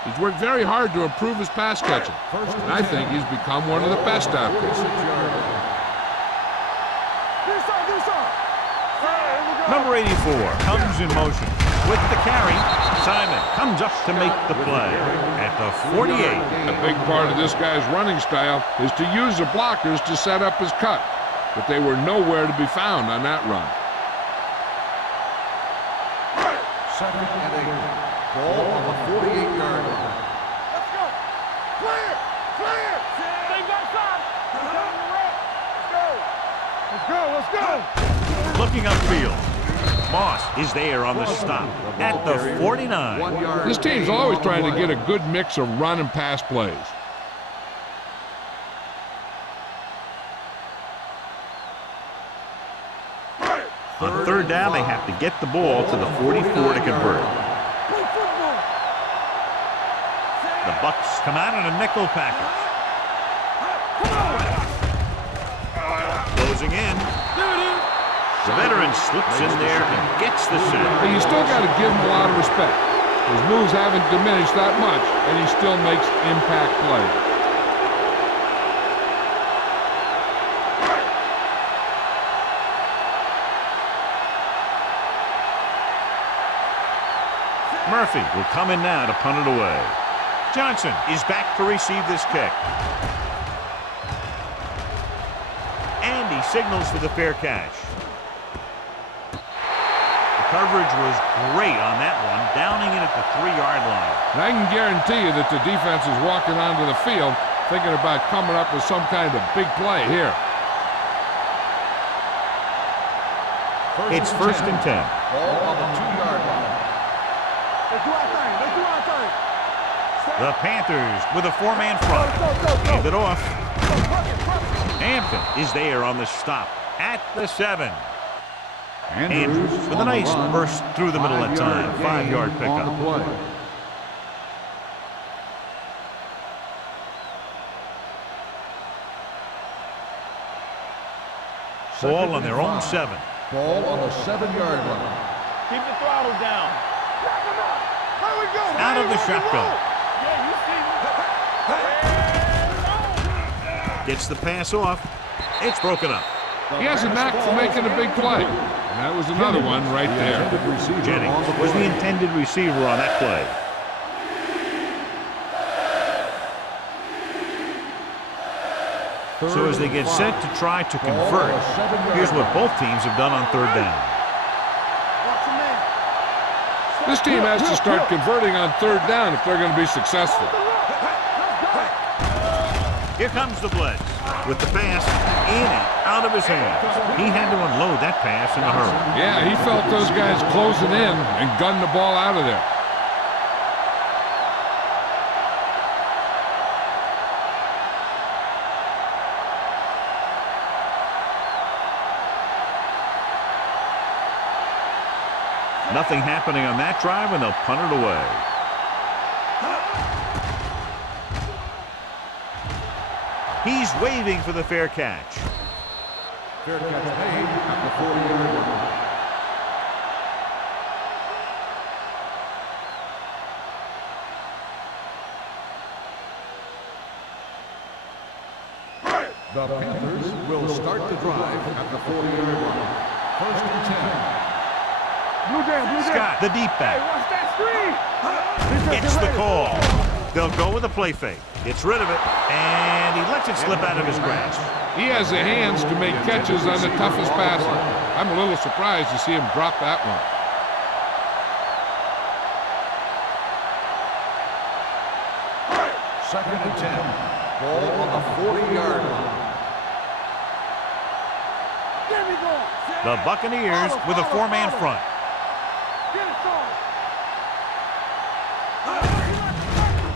He's worked very hard to improve his pass catching, and I think he's become one of the best out there. Number 84 comes in motion. With the carry, Simon comes up to make the play at the 48. A big part of this guy's running style is to use the blockers to set up his cut, but they were nowhere to be found on that run. Second and 8. Ball on the 48-yard line. Let's go. Clear. Stay back side. Let's go. Looking upfield. Moss is there on the stop at the 49. This team's always trying to get a good mix of run and pass plays. On third down, they have to get the ball to the 44 to convert. The Bucks come out in a nickel package. Closing in. The veteran slips in there and gets the sack. But you still got to give him a lot of respect. His moves haven't diminished that much, and he still makes impact plays. Murphy will come in now to punt it away. Johnson is back to receive this kick. And he signals for the fair catch. The coverage was great on that one, downing it at the 3-yard line. And I can guarantee you that the defense is walking onto the field thinking about coming up with some kind of big play here. It's first and 10. Ball on the 2-yard line. Let's do our thing. The Panthers with a 4-man front. Hand it off. Hampton is there on the stop at the 7. Andrews with a nice burst through the middle that time. 5-yard pickup. Ball on their own 7. Ball on the 7-yard line. Keep the throttle down. Out of the shotgun. Gets the pass off. It's broken up. He has a knack for making a big play. And that was another one right there. Jennings was the intended receiver on that play. So as they get set to try to convert, here's what both teams have done on third down. This team has to start converting on third down if they're going to be successful. Here comes the blitz with the pass in and out of his hands. He had to unload that pass in a hurry. Yeah, he felt those guys closing in and gunned the ball out of there. Nothing happening on that drive, and they'll punt it away. He's waving for the fair catch. Fair catch made at the 40-yard line. The Panthers will start the drive at the 40-yard line. First and 10. Scott, the deep back, Watch that screen. gets the call. They'll go with a play fake. Gets rid of it, and he lets it slip out of his grasp. He has the hands to make catches on the toughest passer. I'm a little surprised to see him drop that one. Second and 10. Ball on the 40-yard line. The Buccaneers with a 4-man front.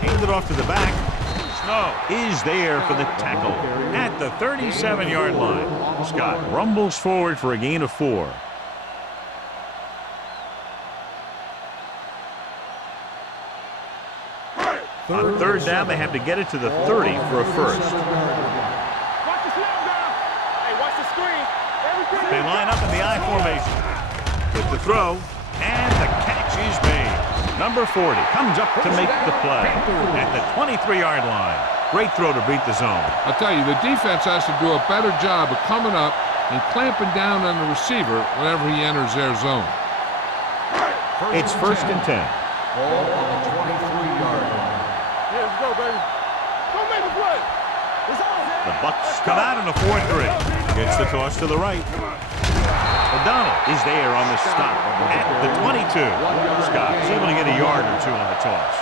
Handed off to the back. No. Is there for the tackle at the 37-yard line. Scott rumbles forward for a gain of 4. On third down, they have to get it to the 30 for a first. Watch the slam down. Hey, watch the screen. Everything. They line up in the I formation. With the throw, and the catch is made. Number 40 comes up to make the play at the 23-yard line. Great throw to beat the zone. I'll tell you, the defense has to do a better job of coming up and clamping down on the receiver whenever he enters their zone. It's first and 10. Ball on the 23-yard line. Yeah, let's go, baby. Go make the play. It's on. The Bucks come out in a 4-3. Gets the toss to the right. O'Donnell is there on the stop at the 22. Scott is able to get a yard or two on the toss.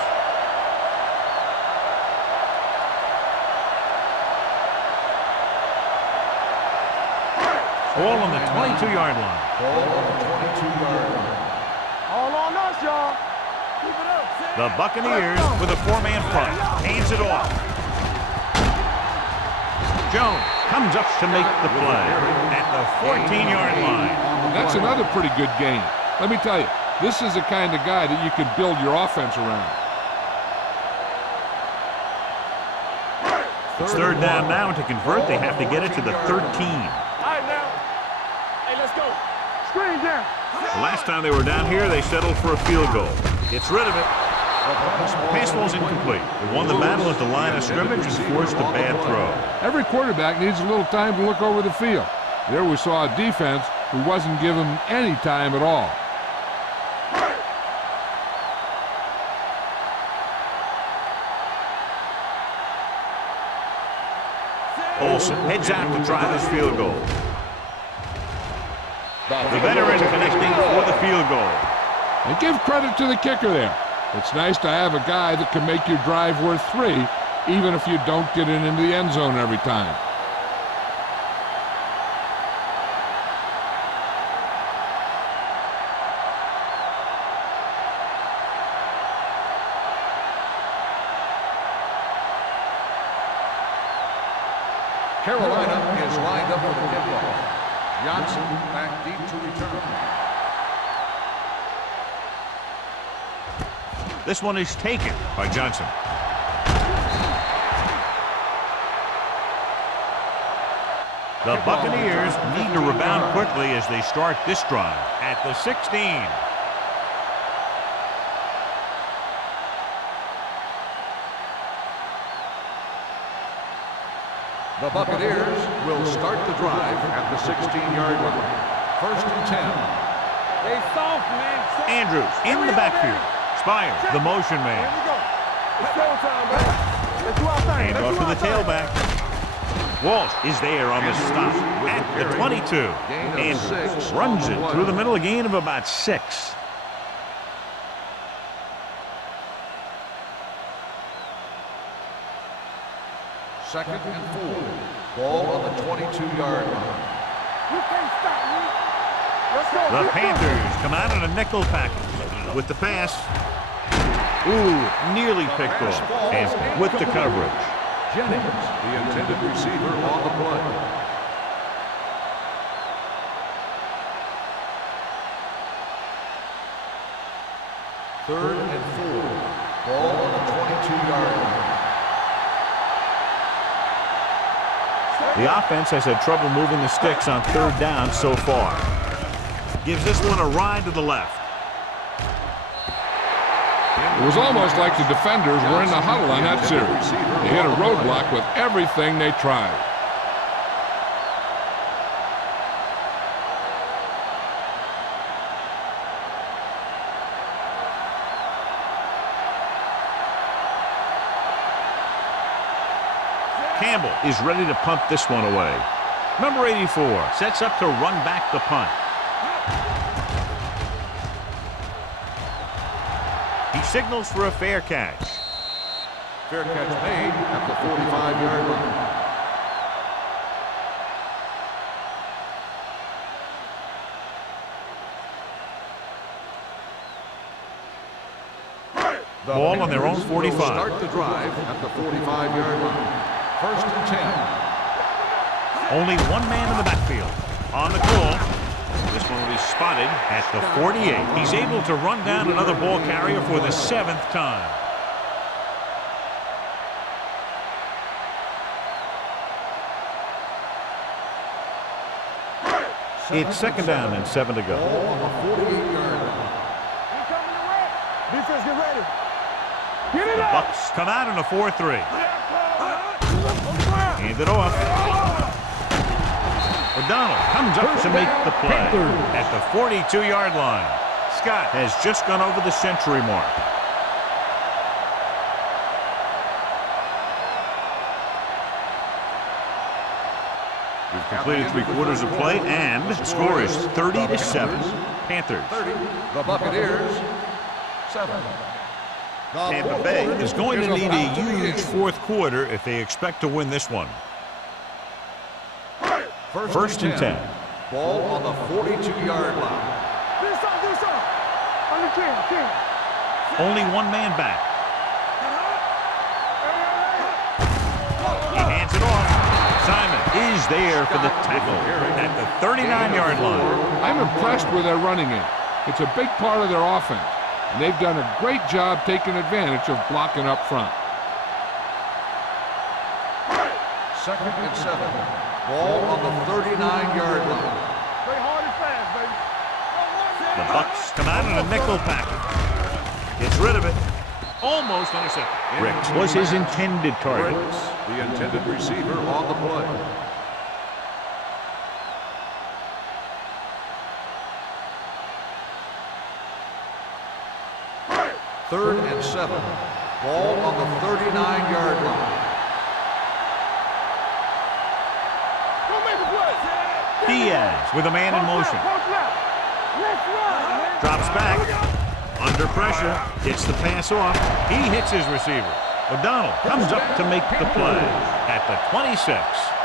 Ball on the 22-yard line. Ball on the 22-yard line. All on us, y'all. Keep it up, Sid. The Buccaneers with a 4-man front. Hands it off. Jones comes up to make the play at the 14-yard line. That's another pretty good game. Let me tell you, this is the kind of guy that you can build your offense around. It's third down now, and to convert, they have to get it to the 13. All right, now. Hey, let's go. Screen down. The last time they were down here, they settled for a field goal. Gets rid of it. Pass ball's incomplete. They won the battle at the line of scrimmage and forced a bad throw. Every quarterback needs a little time to look over the field. There we saw a defense who wasn't given any time at all. Olsen heads out to try this field goal. The veteran connecting for the field goal. And give credit to the kicker there. It's nice to have a guy that can make your drive worth 3, even if you don't get it into the end zone every time. Carolina is lined up for the kickoff. Johnson back deep to return. This one is taken by Johnson. The Buccaneers need to rebound quickly as they start this drive at the 16. The Buccaneers will start the drive at the 16-yard line. First and 10. They soft, man. Soft. Andrews in the backfield. Spires, the motion Here man. we go. It's showtime, baby. Let's do our thing. And off to the tailback. Walsh is there on the stop at the 22. Andrews runs it through the middle, a gain of about 6. Second and 4. Ball on the 22-yard line. You can't stop me. Let's go. The Panthers come out in a nickel package with the pass. Ooh, nearly picked off. And with the coverage. Jennings, the intended receiver on the play. Third and 4. Ball on the 22-yard line. The offense has had trouble moving the sticks on third down so far. Gives this one a ride to the left. It was almost like the defenders were in the huddle on that series. They hit a roadblock with everything they tried. Campbell is ready to punt this one away. Number 84 sets up to run back the punt. He signals for a fair catch. Fair catch made at the 45-yard line. Ball on their own Panthers will 45. Start the drive at the 45-yard line. 1st and 10. Only one man in the backfield. On the call. This one will be spotted at the 48. He's able to run down another ball carrier for the 7th time. It's 2nd down and 7 to go. Ball on the 48-yard line. Defense, get ready. Get it The up. Bucks come out in a 4-3. Hand it off. O'Donnell comes up to make the play at the 42-yard line. Scott has just gone over the century mark. We've completed 3/4 of play, and the score is 30-7. Panthers. 30. The Buccaneers 7. Tampa Bay is going to need a huge 4th quarter if they expect to win this one. 1st and 10. Ball on the 42-yard line. This up. Under 10. Only one man back. He hands it off. Simon is there for the tackle at the 39-yard line. I'm impressed with their running game. It's a big part of their offense, and they've done a great job taking advantage of blocking up front. 2nd and 7. Ball on the 39-yard line. Play hard and fast, baby. The Bucks come out in a nickel package. Gets rid of it. Almost intercepted. Ricks was his intended target. Briggs, the intended receiver on the play. Third and 7. Ball on the 39-yard line. Don't make a play. Diaz with a man in motion. Let's run. Drops back. Under pressure. Gets the pass off. He hits his receiver. O'Donnell comes up to make the play at the 26.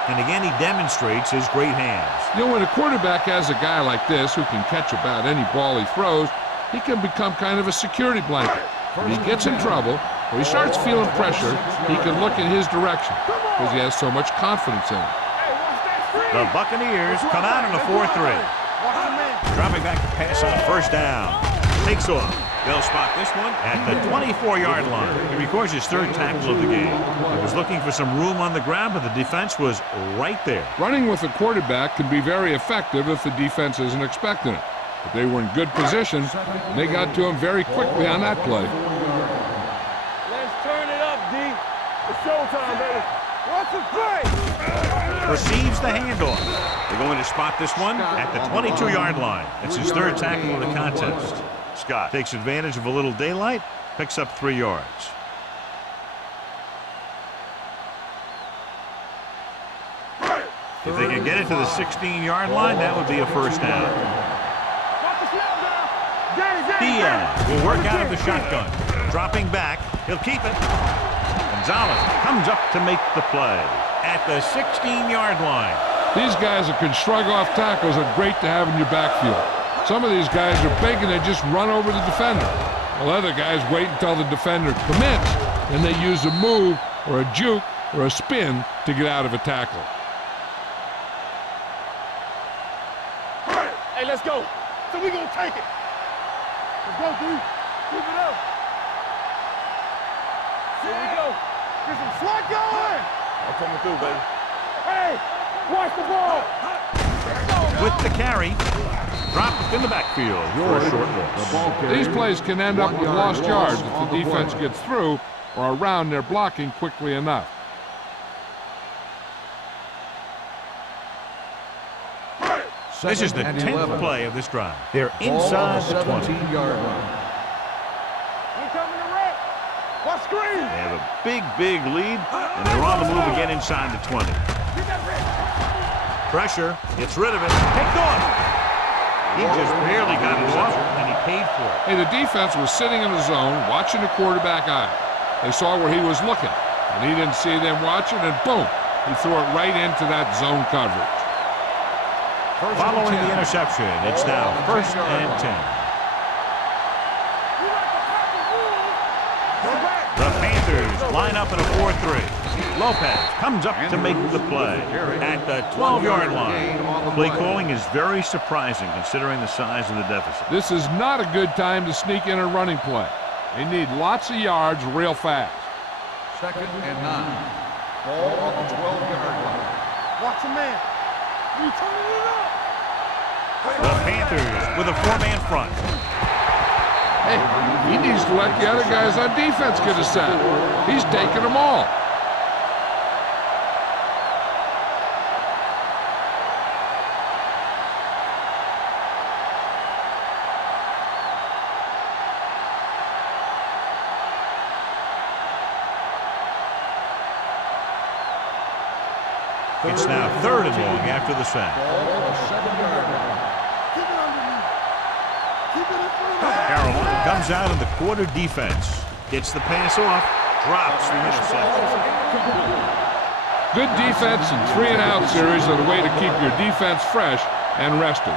And again, he demonstrates his great hands. You know, when a quarterback has a guy like this who can catch about any ball he throws, he can become kind of a security blanket. When he gets in trouble, or he starts feeling pressure, he can look in his direction because he has so much confidence in him. The Buccaneers come out in a 4-3. Dropping back to pass on 1st down. Takes off. They'll spot this one at the 24-yard line. He records his 3rd tackle of the game. He was looking for some room on the ground, but the defense was right there. Running with a quarterback can be very effective if the defense isn't expecting it. But they were in good position, and they got to him very quickly on that play. Let's turn it up, D. It's showtime, baby. What's the play? Receives the handoff. They're going to spot this one at the 22-yard line. It's his 3rd tackle of the contest. Scott takes advantage of a little daylight, picks up 3 yards. If they can get it to the 16-yard line, that would be a 1st down. Diaz will work out of the shotgun. Dropping back, he'll keep it. Gonzalez comes up to make the play at the 16-yard line. These guys that can shrug off tackles are great to have in your backfield. Some of these guys are big and they just run over the defender. While other guys wait until the defender commits, and they use a move or a juke or a spin to get out of a tackle. Hey, let's go. So we gonna take it. Let's go, D. Keep it up. Here we go. Get some slack going. I'm coming through, baby. Hey, watch the ball. With the carry, dropped in the backfield for a short loss. These plays can end up with lost yards if the defense gets through or around their blocking quickly enough. This is the 10th play of this drive. They're inside the 20. 17-yard line. We coming to wreck. What screen? They have a big lead, and they're on the move again inside the 20. Pressure, gets rid of it, picked off. He just barely got it off, and he paid for it. Hey, the defense was sitting in the zone, watching the quarterback eye. They saw where he was looking, and he didn't see them watching, and boom, he threw it right into that zone coverage. Following the interception, it's now 1st and 10. Line up in a 4-3. Lopez comes up to make the play at the 12-yard line. Play calling is very surprising considering the size of the deficit. This is not a good time to sneak in a running play. They need lots of yards real fast. 2nd and 9. Ball on the 12-yard line. Watch a man. You turning it up. The Panthers with a 4-man front. Hey, he needs to let the other guys on defense get a set. He's taking them all. It's now 3rd and long after the sack. Ball on the 7-yard line. Keep it underneath. Keep it in front of him. Carolina comes out in the quarter defense. Gets the pass off. Drops the interception. Good defense and 3-and-out series are the way to keep your defense fresh and rested.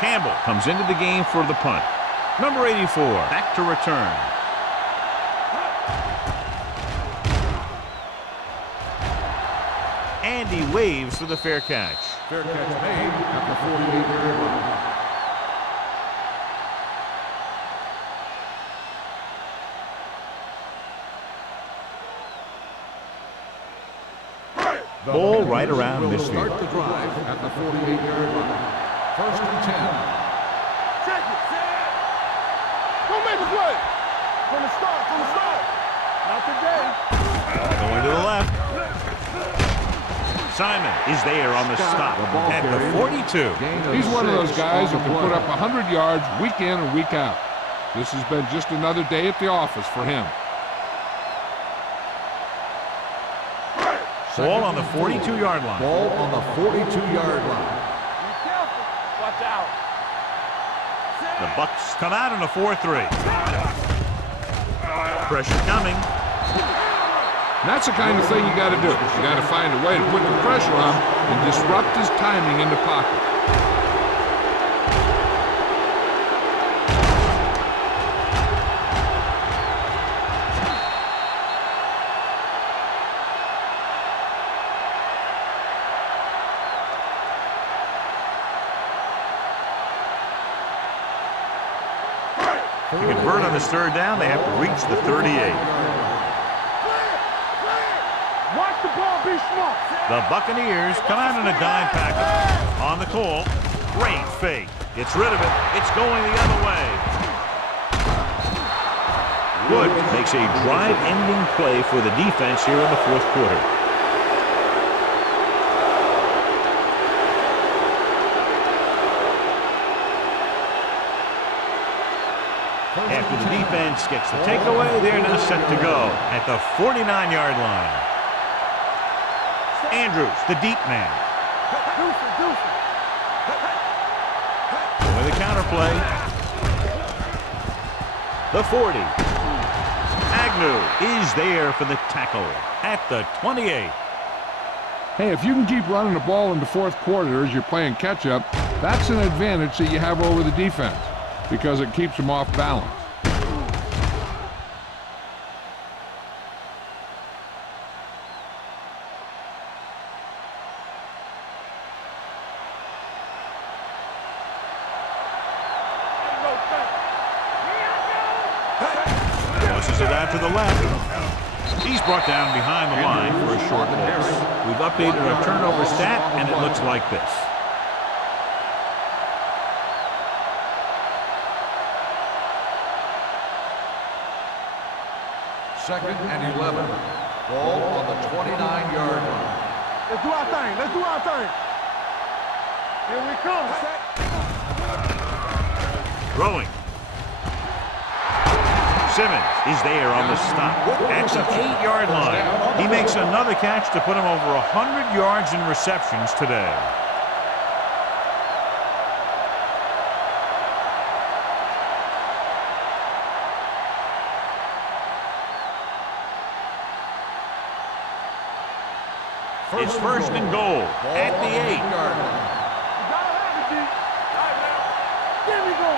Campbell comes into the game for the punt. Number 84, back to return. And he waves for the fair catch. Fair catch made at the 48-yard line. Ball right around will midfield. start the drive at the 48-yard line. 1st and 10. Check it. Go make the play. From the start. Not today. Going to the left. Simon is there on the stop at the 42. He's one of those guys who can put up 100 yards week in and week out. This has been just another day at the office for him. Ball on the 42-yard line. Ball on the 42-yard line. Be careful. Watch out. The Bucks come out in a 4-3. Pressure coming. And that's the kind of thing you got to do. You got to find a way to put the pressure on and disrupt his timing in the pocket. To convert on this 3rd down, they have to reach the 38. Watch the ball be smart. The Buccaneers come out in a dime package. On the call, great fake. Gets rid of it. It's going the other way. Wood makes a drive-ending play for the defense here in the 4th quarter. After the defense gets the takeaway, they're now set to go at the 49-yard line. Andrews, the deep man. With a counterplay. The 40. Agnew is there for the tackle at the 28. Hey, if you can keep running the ball in the 4th quarter as you're playing catch-up, that's an advantage that you have over the defense because it keeps them off balance. Tosses it out to the left. He's brought down behind the line for a short loss. We've updated our turnover stat, and it looks like this. Second and 11. Ball on the 29-yard line. Let's do our thing. Let's do our thing. Here we come. Throwing. Simmons is there on the stop at the 8-yard line. He makes another catch to put him over 100 yards in receptions today. It's first and goal at the 8. You gotta have it, D. All right, now. There we go.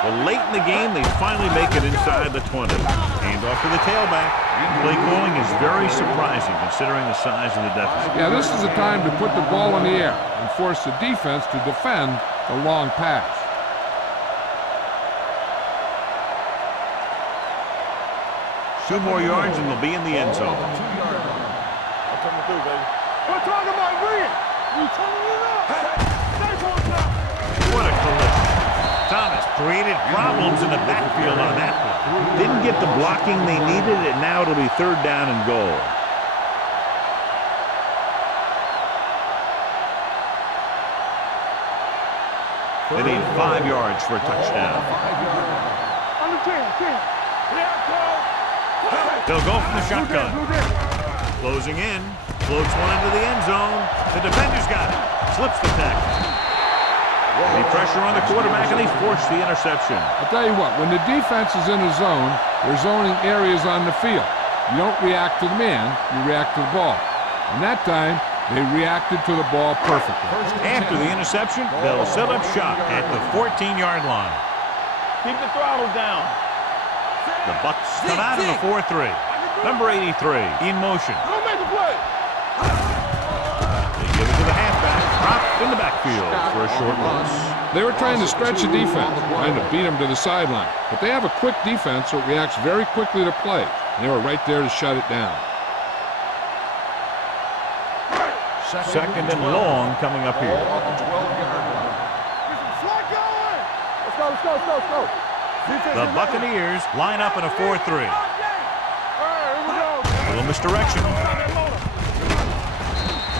Well, late in the game, they finally make it inside the 20. Hand off to the tailback. Play calling is very surprising considering the size of the deficit. Yeah, this is the time to put the ball in the air and force the defense to defend the long pass. Two more yards and they'll be in the end zone. I'm coming through, baby. We're talking about Green. You turning it up. Nice one, now. What a collision. Thomas created problems in the backfield on that one. Didn't get the blocking they needed, and now it'll be third down and goal. They need 5 yards for a touchdown. On the 10. They'll go from the shotgun. Closing in. Floats one into the end zone. The defender's got it. Slips the tackle. Any pressure on the quarterback, and they force the interception. I'll tell you what, when the defense is in a zone, they're zoning areas on the field. You don't react to the man, you react to the ball. And that time, they reacted to the ball perfectly. After the interception, they'll set up shop at the 14-yard line. Keep the throttle down. The Bucks come out in a 4-3. Number 83 in motion. Don't make a play. They give it to the halfback. Dropped in the backfield for a short loss. They were trying to stretch the defense, trying to beat them to the sideline. But they have a quick defense that reacts very quickly to play. They were right there to shut it down. Second and long coming up here. On the 12-yard line. Get some slack going. Let's go. Defense The is Buccaneers line up in a 4-3. All right, here we go. A little misdirection.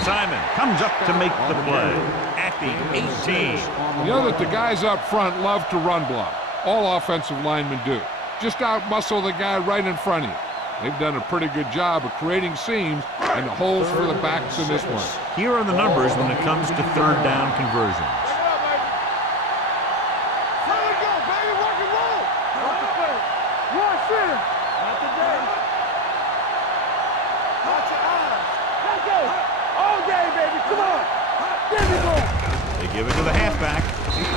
Simon comes up to make the play at the 18. You know that the guys up front love to run block. All offensive linemen do. Just out-muscle the guy right in front of you. They've done a pretty good job of creating seams and holes for the backs in this one. Here are the numbers when it comes to third down conversions. There we go, baby. Rock and roll. Not the play. One center. Not today. Watch your eyes. Let's go. All day, baby. Come on. There we go. They give it to the halfback.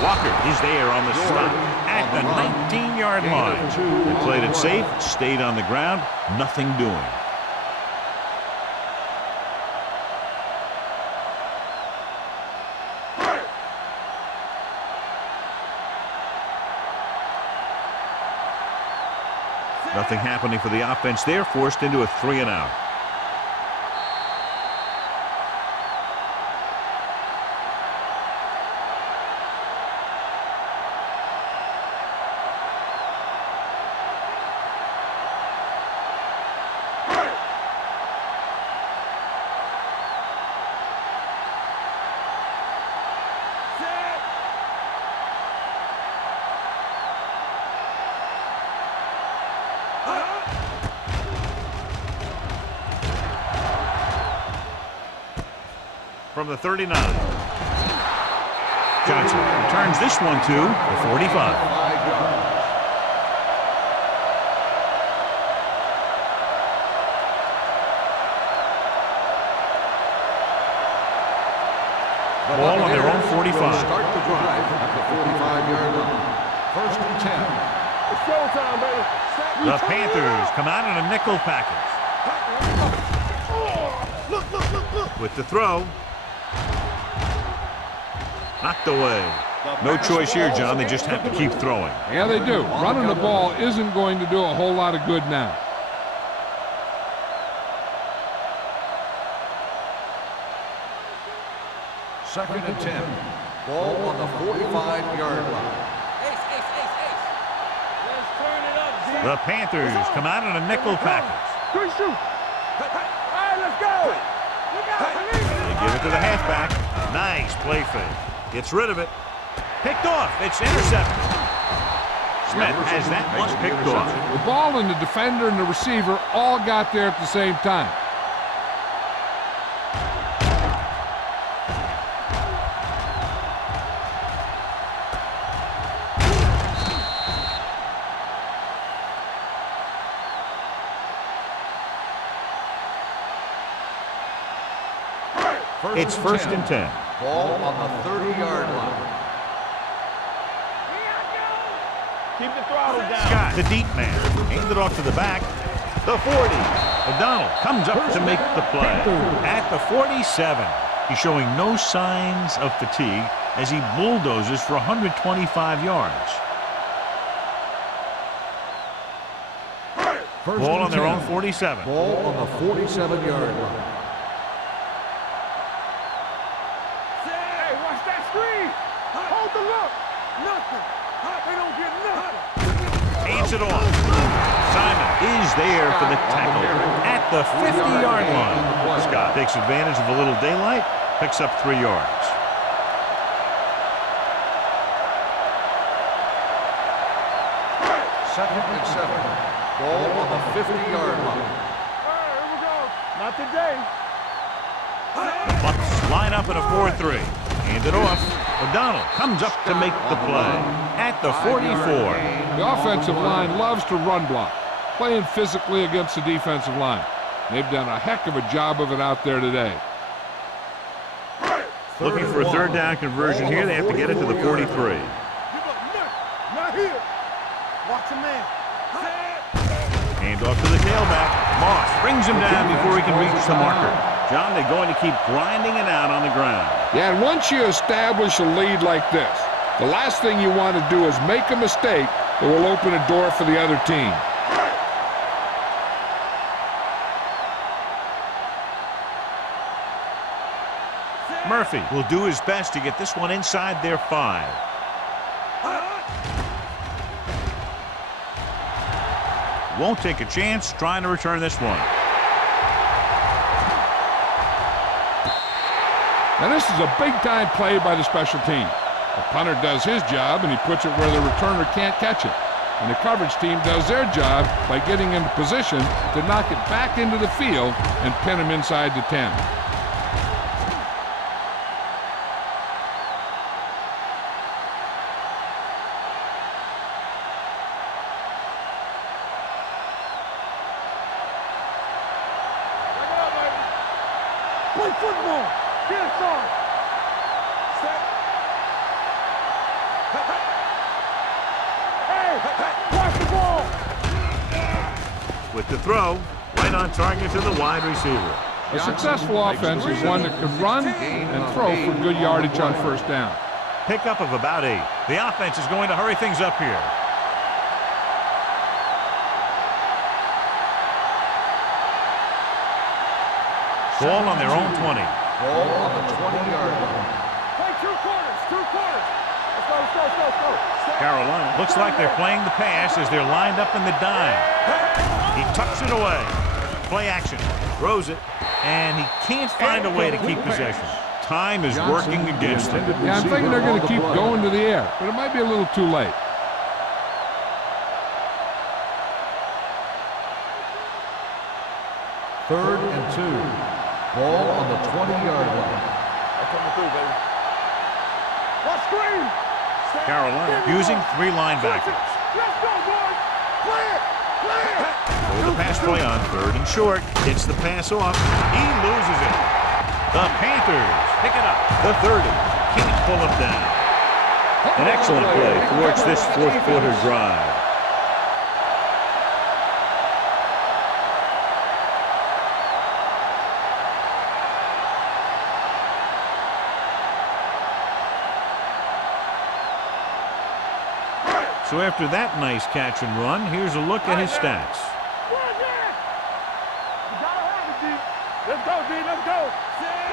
Walker is there on the stop at the 19-yard line. They played it safe, stayed on the ground, nothing doing. Nothing happening for the offense there, forced into a 3-and-out. From the 39. Johnson turns this one to the 45. 5 yards. Ball on their own 45. Start the drive at the 45-yard line. First and 10. It's showtime, baby. The Panthers come out in a nickel package. With the throw. Knocked away. No choice here, John. They just have to keep throwing. Yeah, they do. Running the ball isn't going to do a whole lot of good now. Second and 10. Ball on the 45-yard line. Let's turn it up, D. The Panthers come out in a nickel package. Good shoot. All right, let's go. They give it to the halfback. Nice play fake. Gets rid of it. Picked off. It's intercepted. Smith has that one picked off. The ball and the defender and the receiver all got there at the same time. It's first and 10. Ball on the 30-yard line. Keep the throttle down. Scott, the deep man, handed off to the back. The 40. O'Donnell comes up to make the play. At the 47. He's showing no signs of fatigue as he bulldozes for 125 yards. Ball on their own 47. Ball on the 47-yard line. Hey, watch that screen. Hold the look. Nothing. They don't get nothing. Hands it off. Simon is there for the tackle at the 50-yard line. Scott takes advantage of a little daylight, picks up 3 yards. Second and 7. Ball on the 50-yard line. Here we go. Not today. Bucks line up in a 4-3. Hand it off. O'Donnell comes up to make the play at the 44. The offensive line loves to run block, playing physically against the defensive line. They've done a heck of a job of it out there today. Looking for a third down conversion here. They have to get it to the 43. Give up nothing. Not here. Watch a man. Hand off to the tailback. Moss brings him down before he can reach the marker. John, they're going to keep grinding it out on the ground. Yeah, and once you establish a lead like this, the last thing you want to do is make a mistake that will open a door for the other team. Murphy will do his best to get this one inside their 5. Won't take a chance trying to return this one. Now this is a big-time play by the special team. The punter does his job, and he puts it where the returner can't catch it. And the coverage team does their job by getting into position to knock it back into the field and pin him inside the 10. Play football. Get it on. Set. Hey, watch the ball. With the throw, right on target to the wide receiver. A successful offense is one that can run and throw for good yardage on first down. Pickup of about 8. The offense is going to hurry things up here. Ball on their own 20. Ball on the 20-yard line. Play 2 quarters. 2 quarters. Let's go. Carolina looks like they're playing the pass as they're lined up in the dime. He tucks it away. Play action. Throws it. And he can't find a way to keep possession. Time is working against him. Yeah, I'm thinking they're going to keep going to the air, but it might be a little too late. Third and 2. Ball on the 20-yard line. Coming through, baby. Watch screen. Carolina using 3 linebackers. Let's go, boys. Play it. Throw the pass play on 3rd and short. Gets the pass off. He loses it. The Panthers pick it up. The 30. Can't pull him down. An excellent play towards this 4th quarter drive. So after that nice catch and run, here's a look at his stats. You gotta have it, D. Let's go, D. Let's go.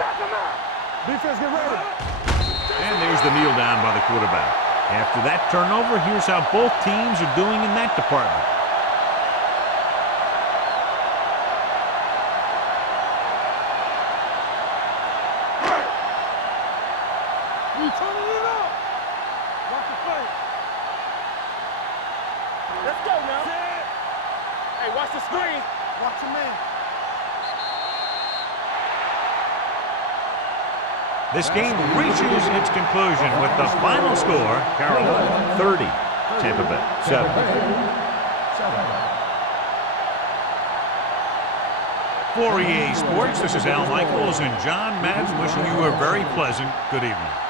Knock him out. Defense, get ready. And there's the kneel down by the quarterback. After that turnover, here's how both teams are doing in that department. You turning it up. Watch the play. Let's go now. Hey, watch the screen. Watch the man. This game reaches its conclusion with the final score, Carolina 30, Tampa Bay 7. For EA Sports, this is Al Michaels and John Madden wishing you a very pleasant good evening.